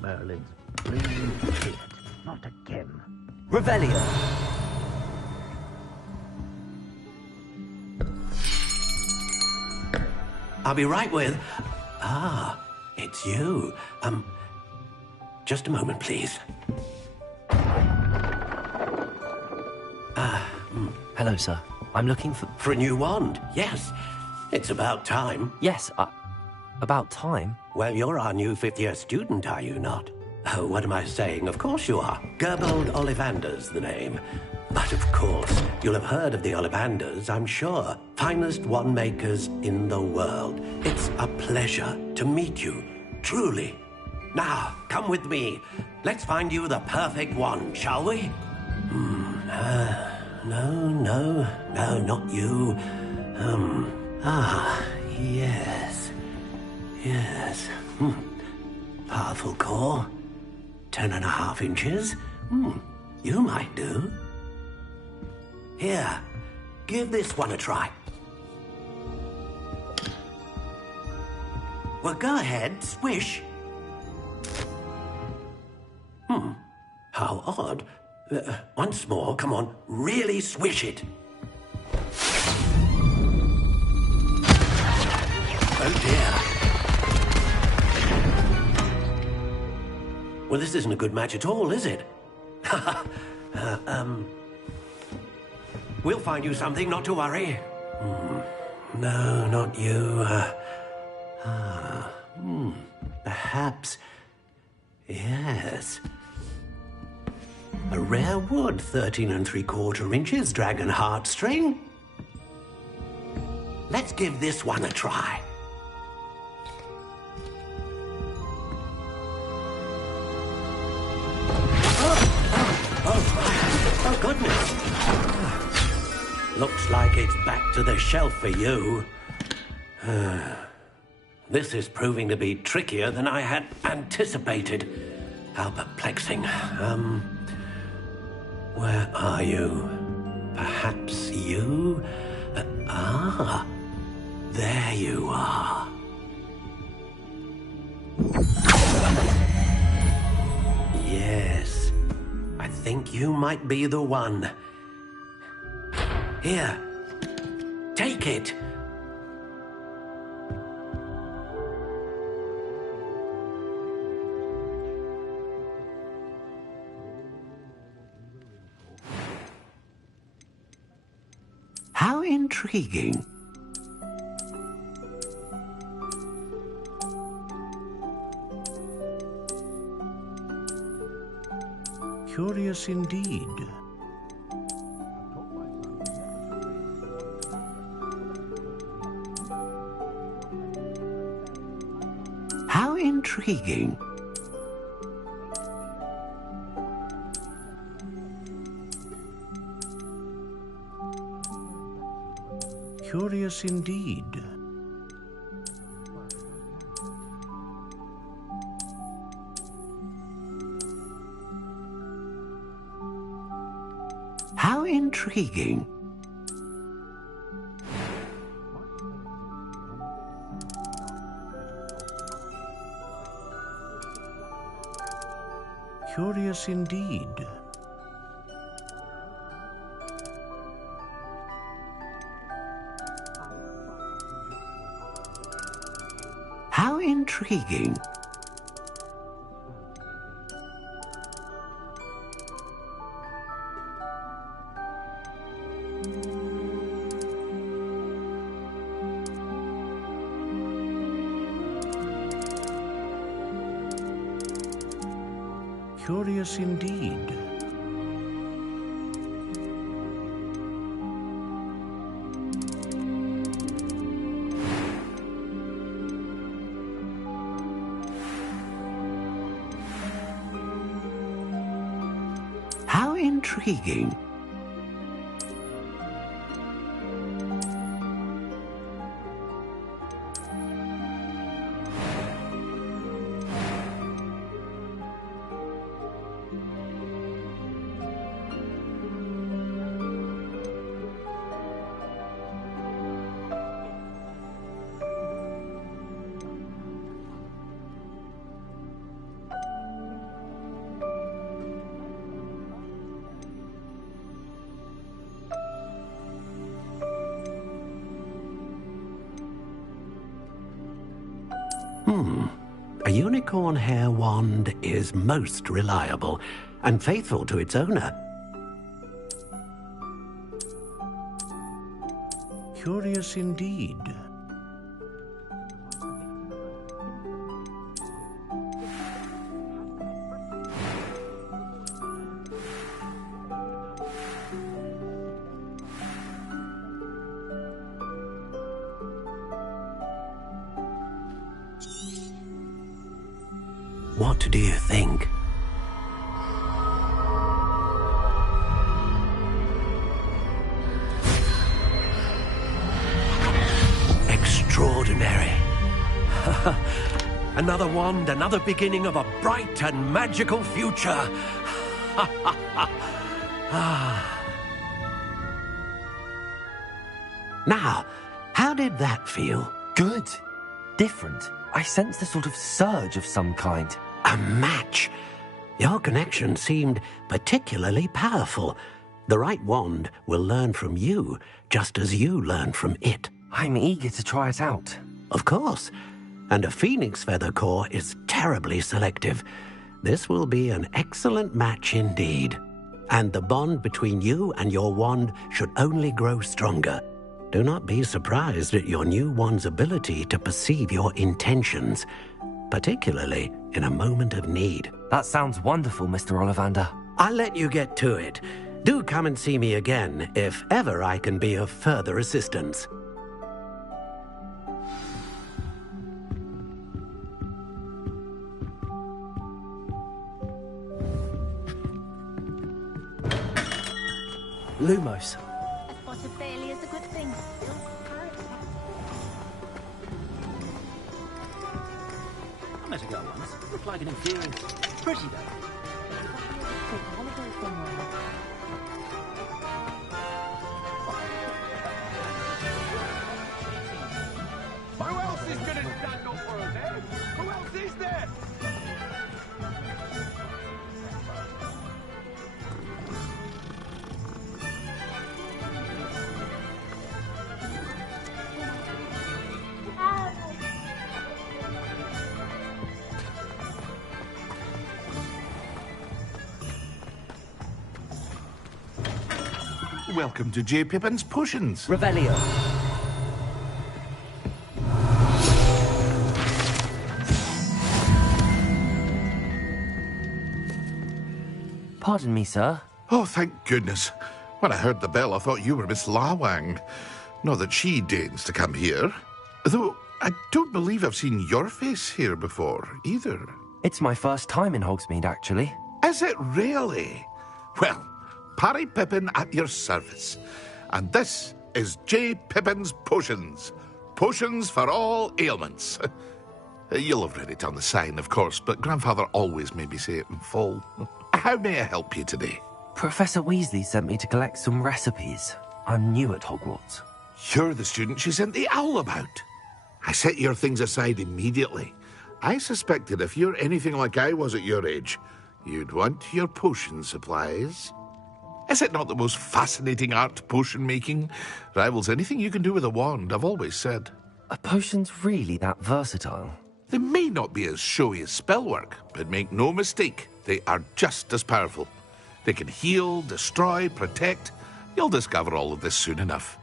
Merlin's brilliant kid. Not again. Revelio. I'll be right with... it's you. Just a moment, please. Hello, sir. I'm looking for... For a new wand, yes. It's about time. Yes, about time? Well, you're our new fifth-year student, are you not? Oh, what am I saying? Of course you are. Gerbold Ollivander's the name. But of course, you'll have heard of the Ollivanders, I'm sure. Finest wand makers in the world. It's a pleasure to meet you, truly. Now, come with me. Let's find you the perfect wand, shall we? No, not you. Yes. Powerful core. 10.5 inches. You might do. Here, give this one a try. Well, go ahead, swish. How odd. Once more, come on, really swish it. Oh dear. Well, this isn't a good match at all, is it? We'll find you something, not to worry. No, not you. Perhaps. Yes. A rare wood, 13 3/4 inches, dragon heartstring. Let's give this one a try. Oh, goodness. Looks like it's back to the shelf for you. This is proving to be trickier than I had anticipated. How perplexing. Where are you? Perhaps you? There you are. Yes, I think you might be the one. Here, take it. How intriguing. Curious indeed. How intriguing. Curious indeed. How intriguing. Curious indeed. How intriguing. Curious indeed. How intriguing. A unicorn hair wand is most reliable and faithful to its owner. Curious indeed. What do you think? Extraordinary. Another wand, another beginning of a bright and magical future. Now, how did that feel? Good. Different. I sensed a sort of surge of some kind. A match. Your connection seemed particularly powerful. The right wand will learn from you, just as you learn from it. I'm eager to try it out. Of course. And a phoenix feather core is terribly selective. This will be an excellent match indeed. And the bond between you and your wand should only grow stronger. Do not be surprised at your new wand's ability to perceive your intentions, particularly in a moment of need. That sounds wonderful, Mr. Ollivander. I'll let you get to it. Do come and see me again if ever I can be of further assistance. Lumos. A spot of Bailey is a good thing. I met a girl once. Looked like an inferior. Pretty though. Take a holiday somewhere. Who else is going to stand up for us, eh? Who else is there? Welcome to J. Pippin's Potions. Revelio. Pardon me, sir. Oh, thank goodness. When I heard the bell, I thought you were Miss Lawang. Not that she deigns to come here. Though I don't believe I've seen your face here before, either. It's my first time in Hogsmeade, actually. Is it really? Well, Parry Pippin at your service. And this is J. Pippin's Potions. Potions for all ailments. You'll have read it on the sign, of course, but Grandfather always made me say it in full. How may I help you today? Professor Weasley sent me to collect some recipes. I'm new at Hogwarts. You're the student she sent the owl about. I set your things aside immediately. I suspected if you're anything like I was at your age, you'd want your potion supplies. Is it not the most fascinating art, potion making? Rivals anything you can do with a wand, I've always said. Are potions really that versatile? They may not be as showy as spellwork, but make no mistake, they are just as powerful. They can heal, destroy, protect. You'll discover all of this soon enough.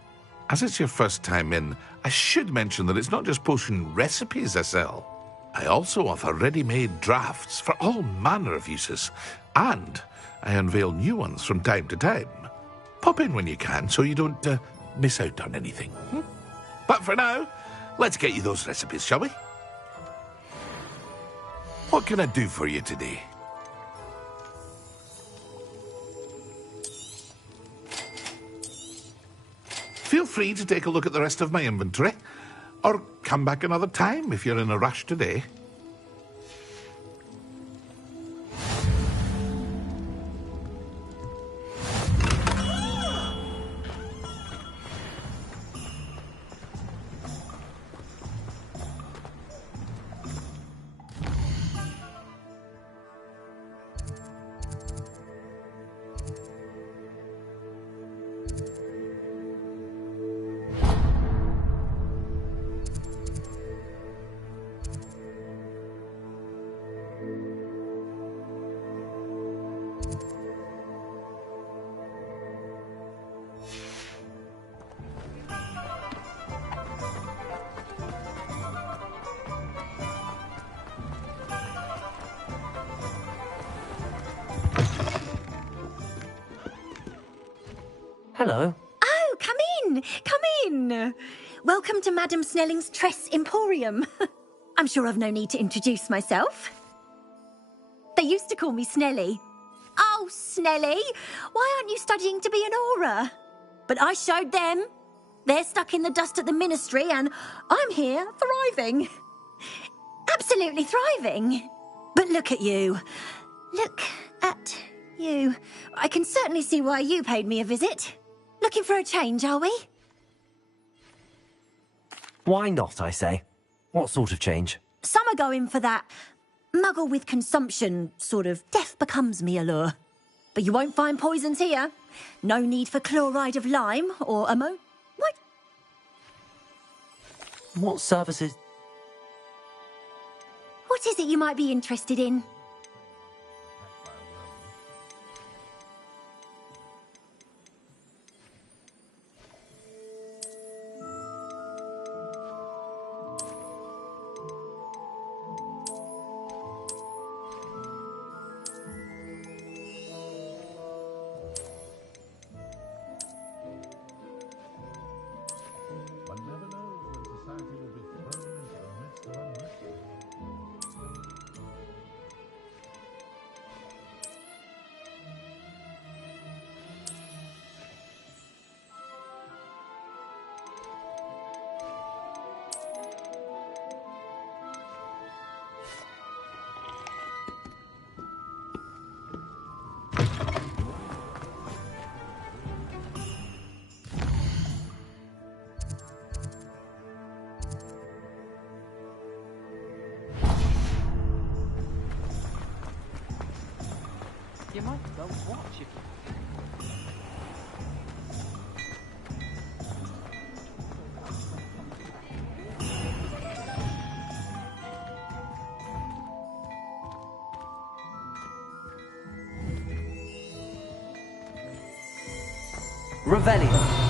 As it's your first time in, I should mention that it's not just potion recipes I sell. I also offer ready-made drafts for all manner of uses, and I unveil new ones from time to time. Pop in when you can so you don't miss out on anything. But for now, let's get you those recipes, shall we? What can I do for you today? Feel free to take a look at the rest of my inventory, or come back another time if you're in a rush today. Hello. Oh, come in. Come in. Welcome to Madame Snelling's Tress Emporium. I'm sure I've no need to introduce myself. They used to call me Snelly. Oh, Snelly, why aren't you studying to be an Auror? But I showed them. They're stuck in the dust at the Ministry, and I'm here thriving. Absolutely thriving. But look at you. Look at You. I can certainly see why you paid me a visit. Looking for a change, are we? Why not, I say? What sort of change? Some are going for that muggle with consumption, sort of death becomes me allure. But you won't find poisons here. No need for chloride of lime or What? What services? What is it you might be interested in? You might go watch it. Revelio.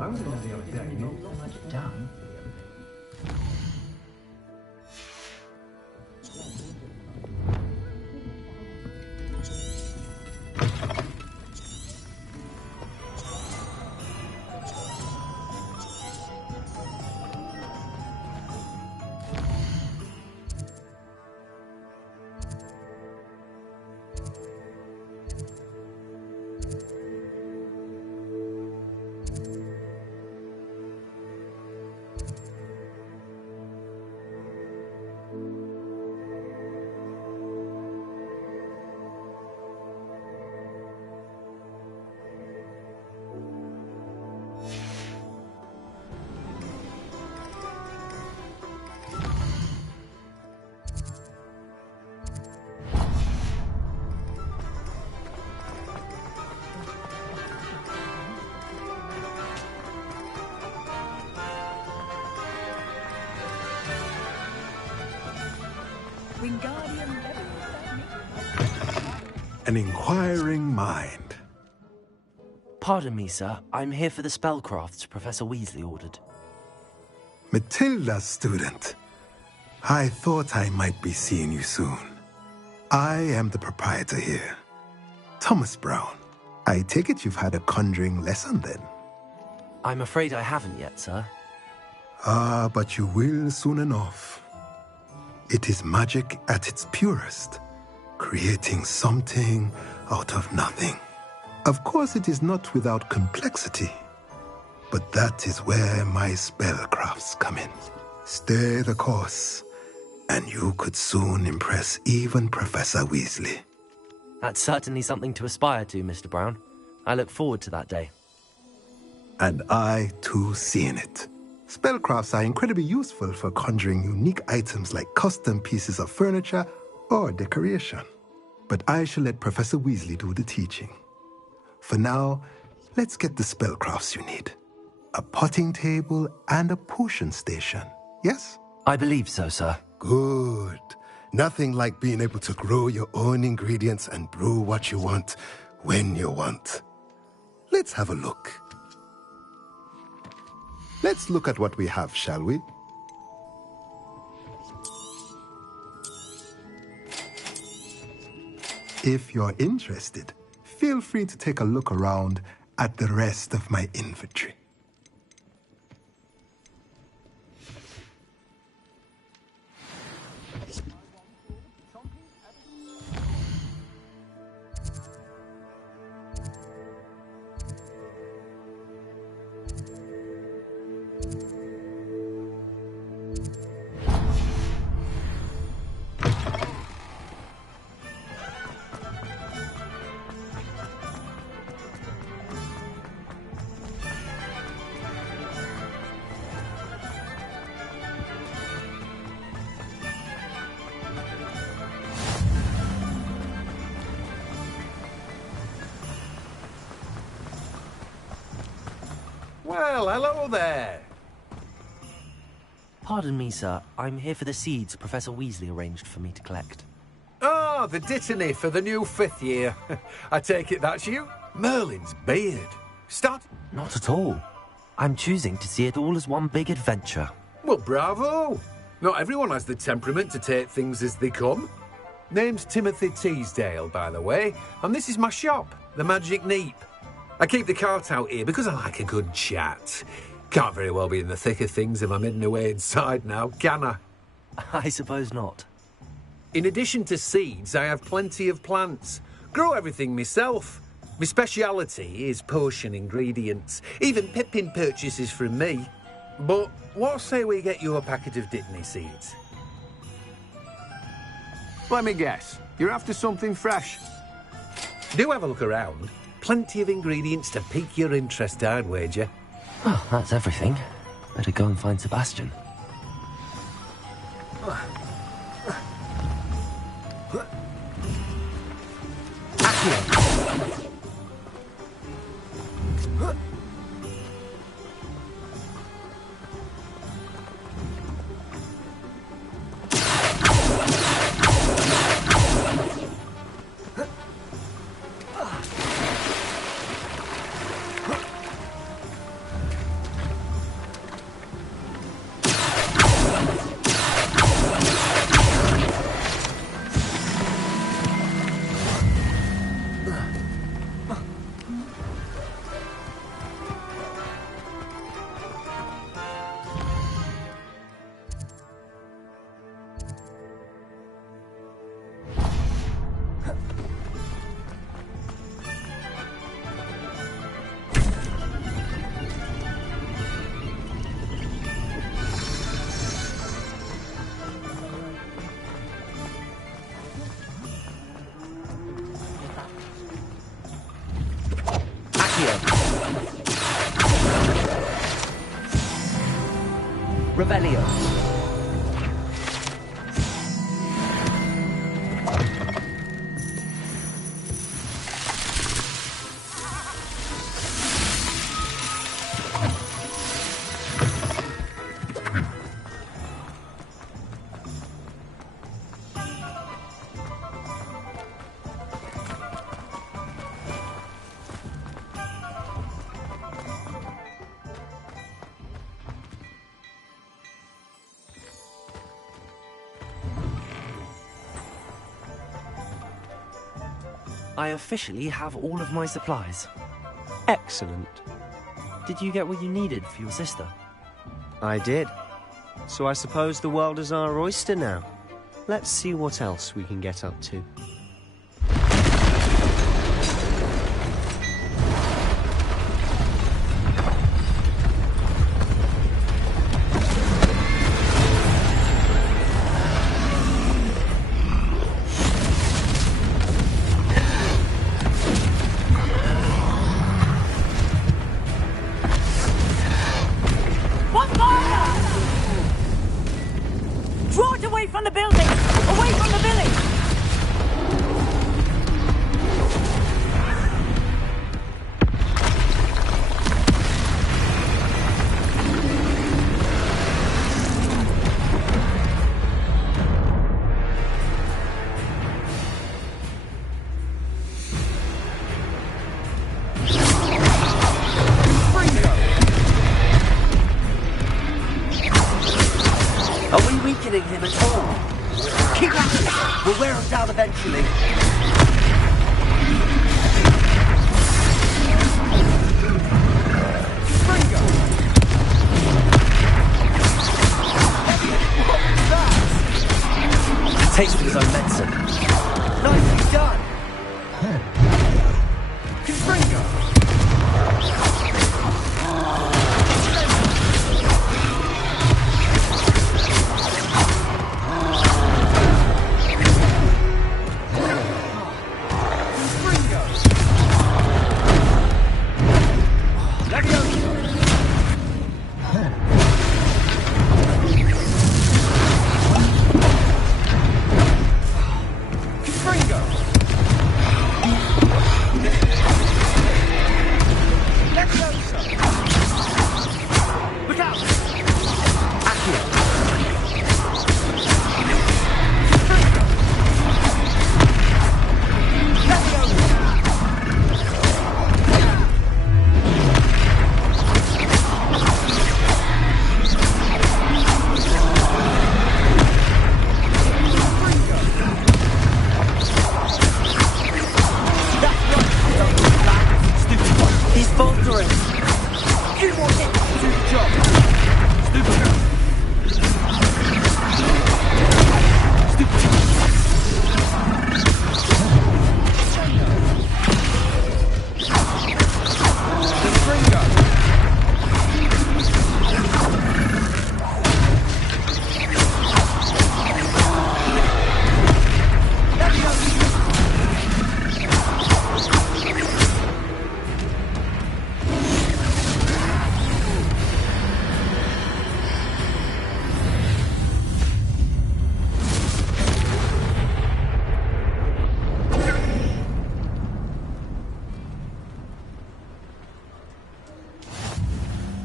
I was in the other day, not much done. An inquiring mind. Pardon me, sir. I'm here for the spellcrafts Professor Weasley ordered. Matilda's student. I thought I might be seeing you soon. I am the proprietor here, Thomas Brown. I take it you've had a conjuring lesson then? I'm afraid I haven't yet, sir. Ah, but you will soon enough. It is magic at its purest, creating something out of nothing. Of course, it is not without complexity, but that is where my spellcrafts come in. Stay the course, And you could soon impress even Professor Weasley. That's certainly something to aspire to, Mr. Brown. I look forward to that day. And I, too, seeing it. Spellcrafts are incredibly useful for conjuring unique items like custom pieces of furniture or decoration. But I shall let Professor Weasley do the teaching. For now, let's get the spellcrafts you need. A potting table and a potion station, yes? I believe so, sir. Good. Nothing like being able to grow your own ingredients and brew what you want when you want. Let's have a look. Let's look at what we have, shall we? If you're interested, feel free to take a look around at the rest of my inventory. Well, hello there. Pardon me, sir. I'm here for the seeds Professor Weasley arranged for me to collect. Ah, the Dittany for the new 5th year. I take it that's you? Merlin's beard. Start? Not at all. I'm choosing to see it all as one big adventure. Well, bravo. Not everyone has the temperament to take things as they come. Name's Timothy Teasdale, by the way, and this is my shop, the Magic Neep. I keep the cart out here because I like a good chat. Can't very well be in the thick of things if I'm hidden away inside now, can I? I suppose not. In addition to seeds, I have plenty of plants. Grow everything myself. My speciality is potion ingredients. Even Pippin purchases from me. But what say we get you a packet of Dittany seeds? Let me guess. You're after something fresh. Do have a look around. Plenty of ingredients to pique your interest, I'd wager. Well, that's everything. Better go and find Sebastian. Revelio. I officially have all of my supplies. Excellent. Did you get what you needed for your sister? I did. So I suppose the world is our oyster now. Let's see what else we can get up to. out eventually. Taste of his own medicine. Nicely done. Confringo.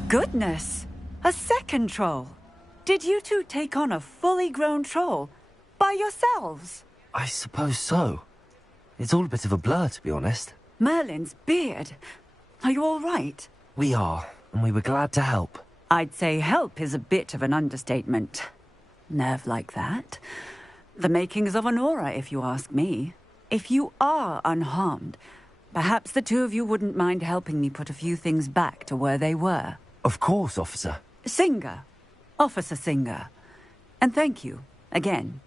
Goodness! A second troll! Did you two take on a fully grown troll? By yourselves? I suppose so. It's all a bit of a blur, to be honest. Merlin's beard. Are you all right? We are, and we were glad to help. I'd say help is a bit of an understatement. Nerve like that. The makings of an aura, if you ask me. If you are unharmed, perhaps the two of you wouldn't mind helping me put a few things back to where they were. Of course, officer. Singer. Officer Singer. And thank you, again.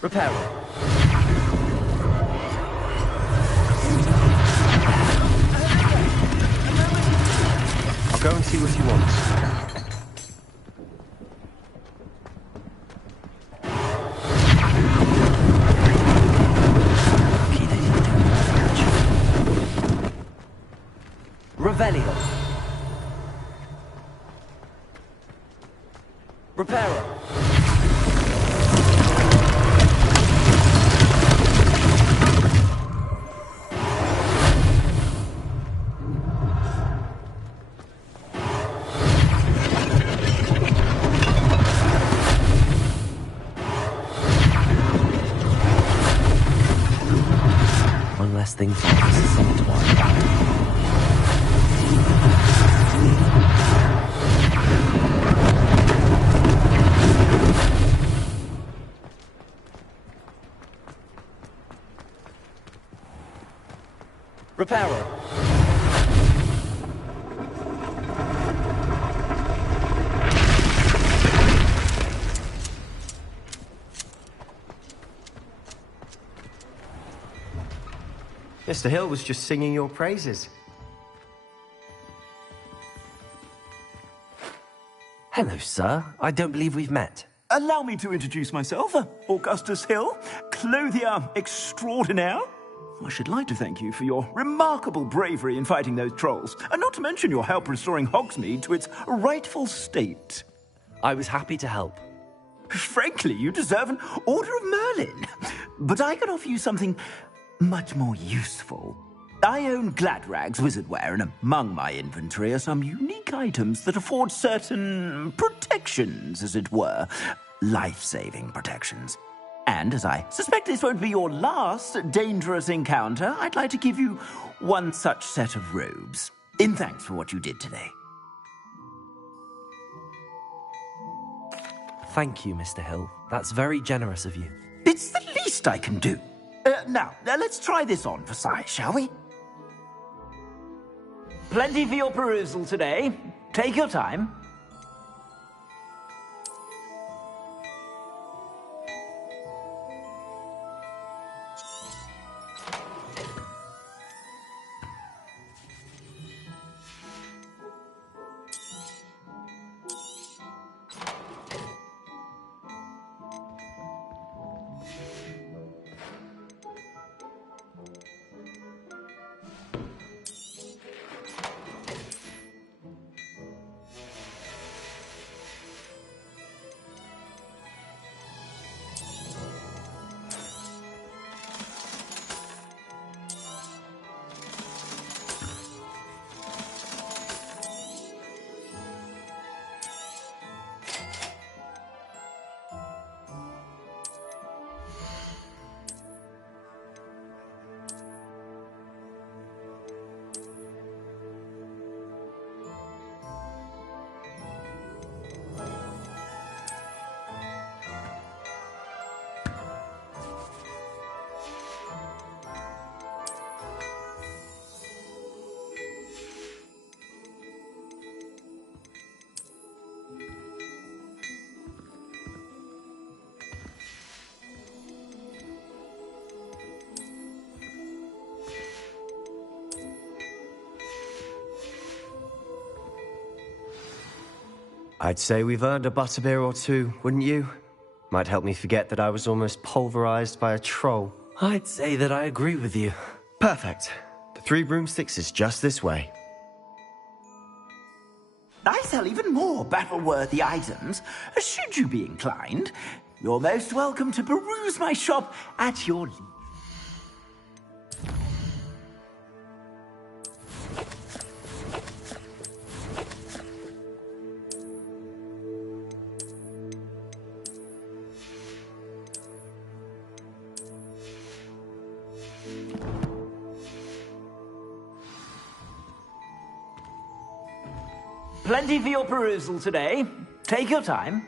Reparo. I'll go and see what he wants. Revelio. Reparo. One less thing for us to worry about. Reparo. Mr. Hill was just singing your praises. Hello, sir. I don't believe we've met. Allow me to introduce myself, Augustus Hill, clothier extraordinaire. I should like to thank you for your remarkable bravery in fighting those trolls, and not to mention your help restoring Hogsmeade to its rightful state. I was happy to help. Frankly, you deserve an Order of Merlin. But I can offer you something much more useful. I own Gladrag's wizardware, and among my inventory are some unique items that afford certain protections, as it were. Life-saving protections. And as I suspect this won't be your last dangerous encounter, I'd like to give you one such set of robes, in thanks for what you did today. Thank you, Mr. Hill. That's very generous of you. It's the least I can do. Now, let's try this on for size, shall we? Plenty for your perusal today. Take your time. I'd say we've earned a butterbeer or two, wouldn't you? Might help me forget that I was almost pulverized by a troll. I'd say that I agree with you. Perfect. The 3 broomsticks is just this way. I sell even more battle-worthy items. Should you be inclined, you're most welcome to peruse my shop at your leisure. Plenty for your perusal today. Take your time.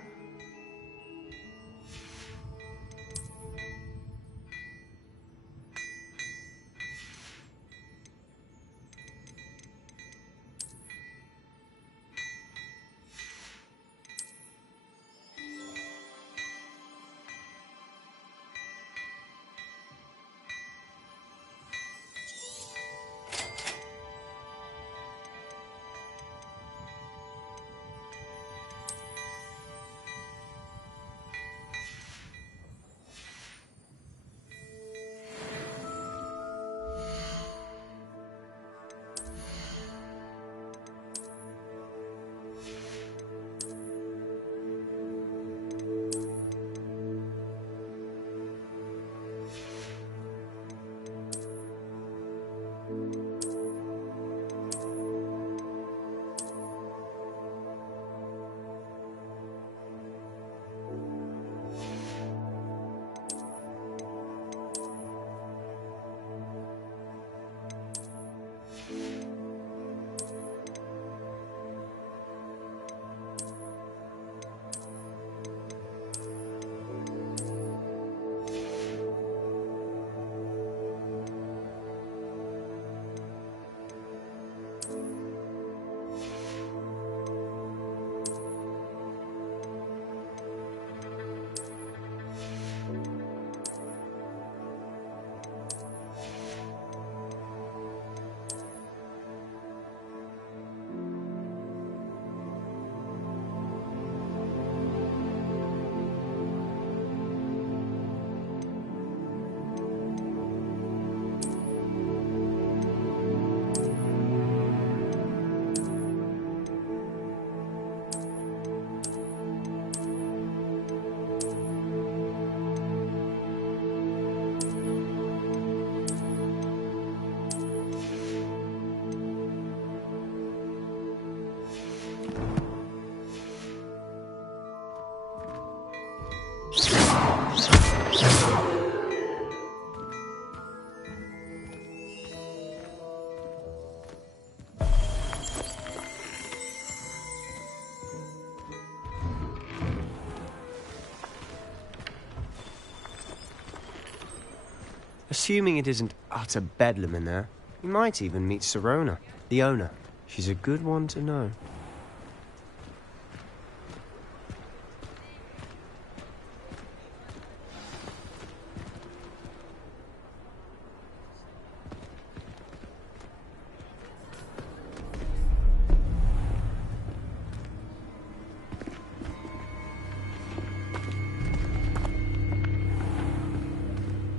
Assuming it isn't utter bedlam in there, you might even meet Sirona, the owner. She's a good one to know.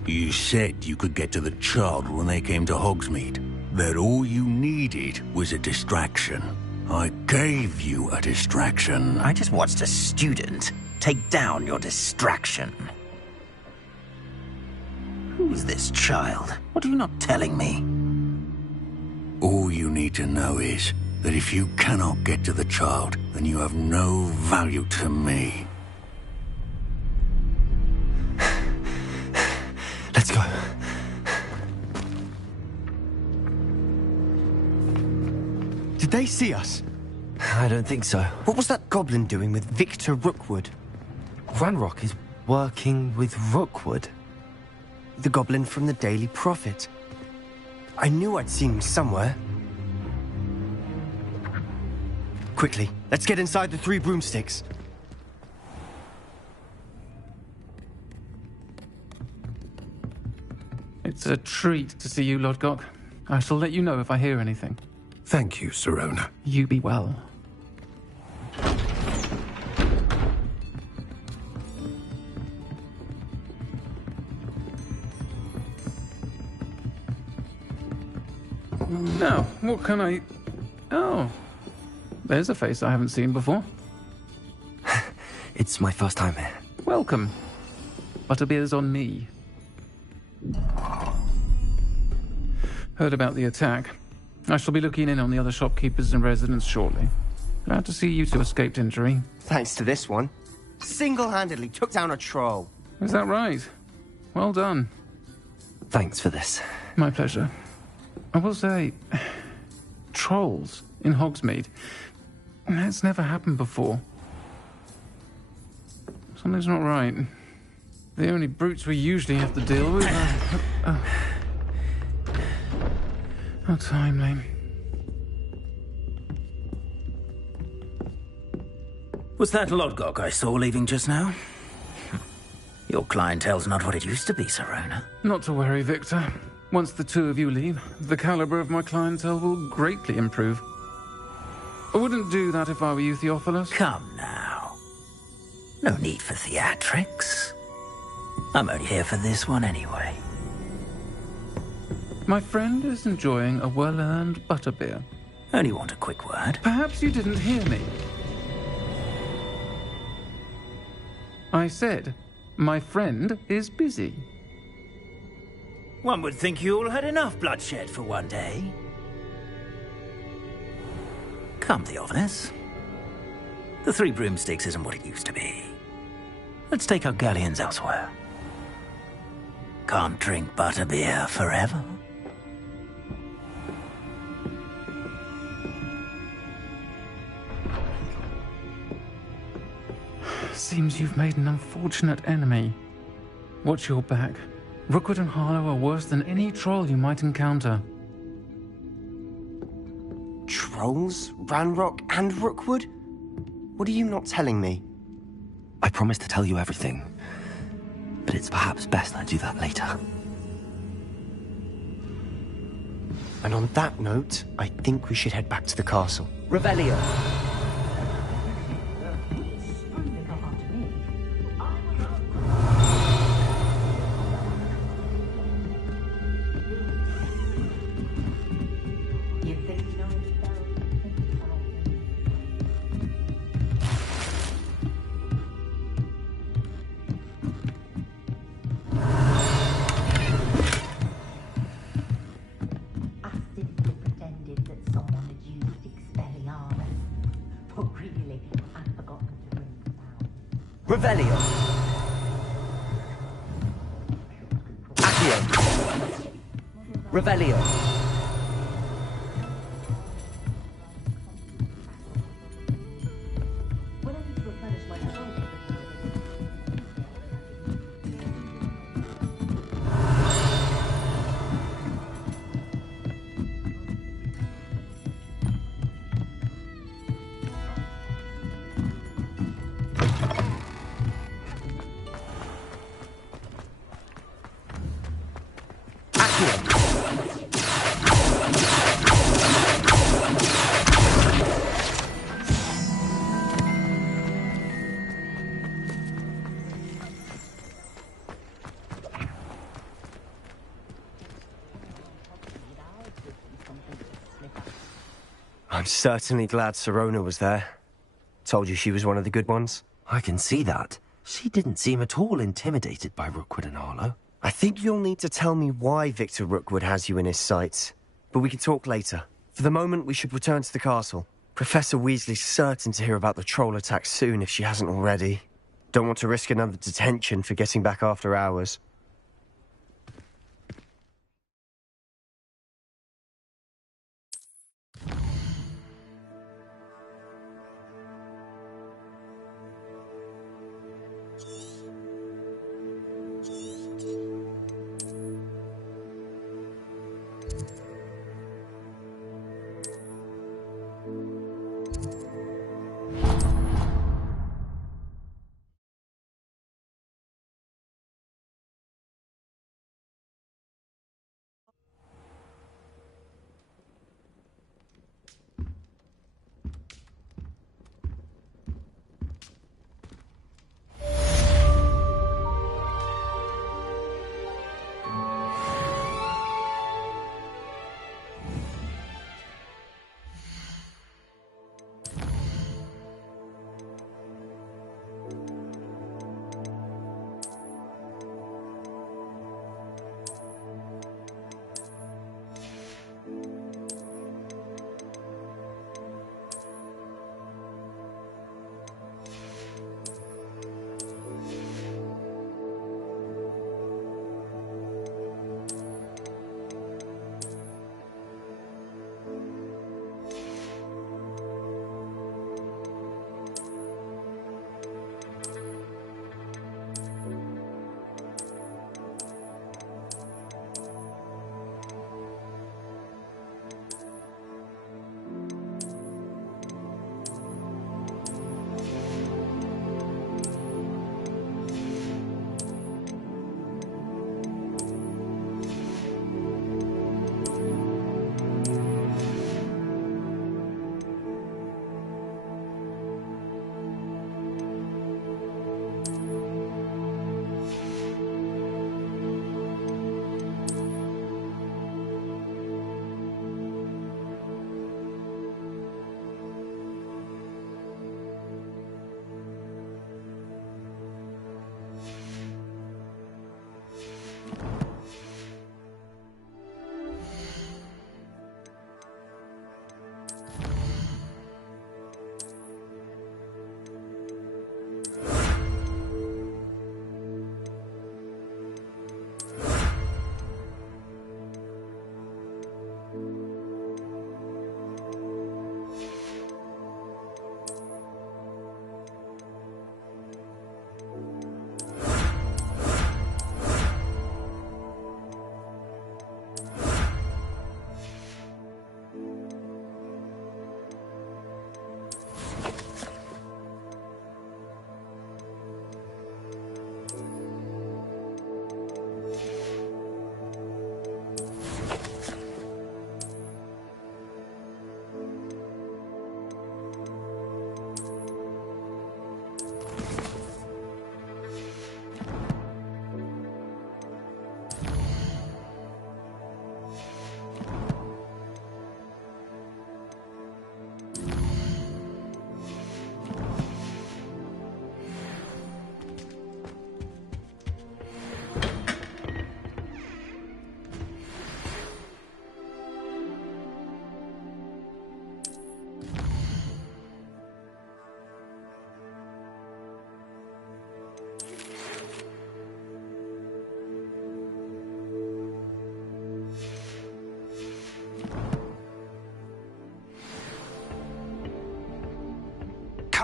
You said you could get to the child when they came to Hogsmeade. That all you needed was a distraction. I gave you a distraction. I just watched a student take down your distraction. Who's this child? What are you not telling me? All you need to know is that if you cannot get to the child, then you have no value to me. Let's go. Did they see us? I don't think so. What was that goblin doing with Victor Rookwood? Ranrock is working with Rookwood. The goblin from the Daily Prophet. I knew I'd seen him somewhere. Quickly, let's get inside the Three Broomsticks. It's a treat to see you, Lodgok. I shall let you know if I hear anything. Thank you, Sirona. You be well. Now, what can I... Oh, there's a face I haven't seen before. It's my first time here. Welcome. Butterbeer's on me. Heard about the attack. I shall be looking in on the other shopkeepers and residents shortly. Glad to see you two escaped injury. Thanks to this one. Single-handedly took down a troll. Is that right? Well done. Thanks for this. My pleasure. I will say, trolls in Hogsmeade. That's never happened before. Something's not right. The only brutes we usually have to deal with are... How timely. Was that Lodgok I saw leaving just now? Your clientele's not what it used to be, Sirona. Not to worry, Victor. Once the two of you leave, the caliber of my clientele will greatly improve. I wouldn't do that if I were you, Theophilus. Come now. No need for theatrics. I'm only here for this one anyway. My friend is enjoying a well-earned butterbeer. Only want a quick word. Perhaps you didn't hear me. I said, my friend is busy. One would think you all had enough bloodshed for one day. Come, Theophilus. The Three Broomsticks isn't what it used to be. Let's take our galleons elsewhere. Can't drink butterbeer forever. Seems you've made an unfortunate enemy. Watch your back. Rookwood and Harlow are worse than any troll you might encounter. Trolls? Ranrock and Rookwood? What are you not telling me? I promised to tell you everything, but it's perhaps best I do that later. And on that note, I think we should head back to the castle. Revelio! Revelio. Accio. Revelio. I'm certainly glad Sirona was there. Told you she was one of the good ones. I can see that. She didn't seem at all intimidated by Rookwood and Harlow. I think you'll need to tell me why Victor Rookwood has you in his sights. But we can talk later. For the moment, we should return to the castle. Professor Weasley's certain to hear about the troll attack soon if she hasn't already. Don't want to risk another detention for getting back after hours.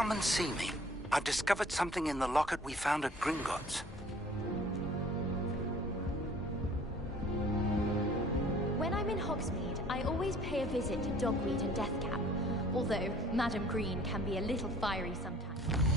Come and see me. I've discovered something in the locket we found at Gringotts. When I'm in Hogsmeade, I always pay a visit to Dogweed and Deathcap. Although Madam Green can be a little fiery sometimes.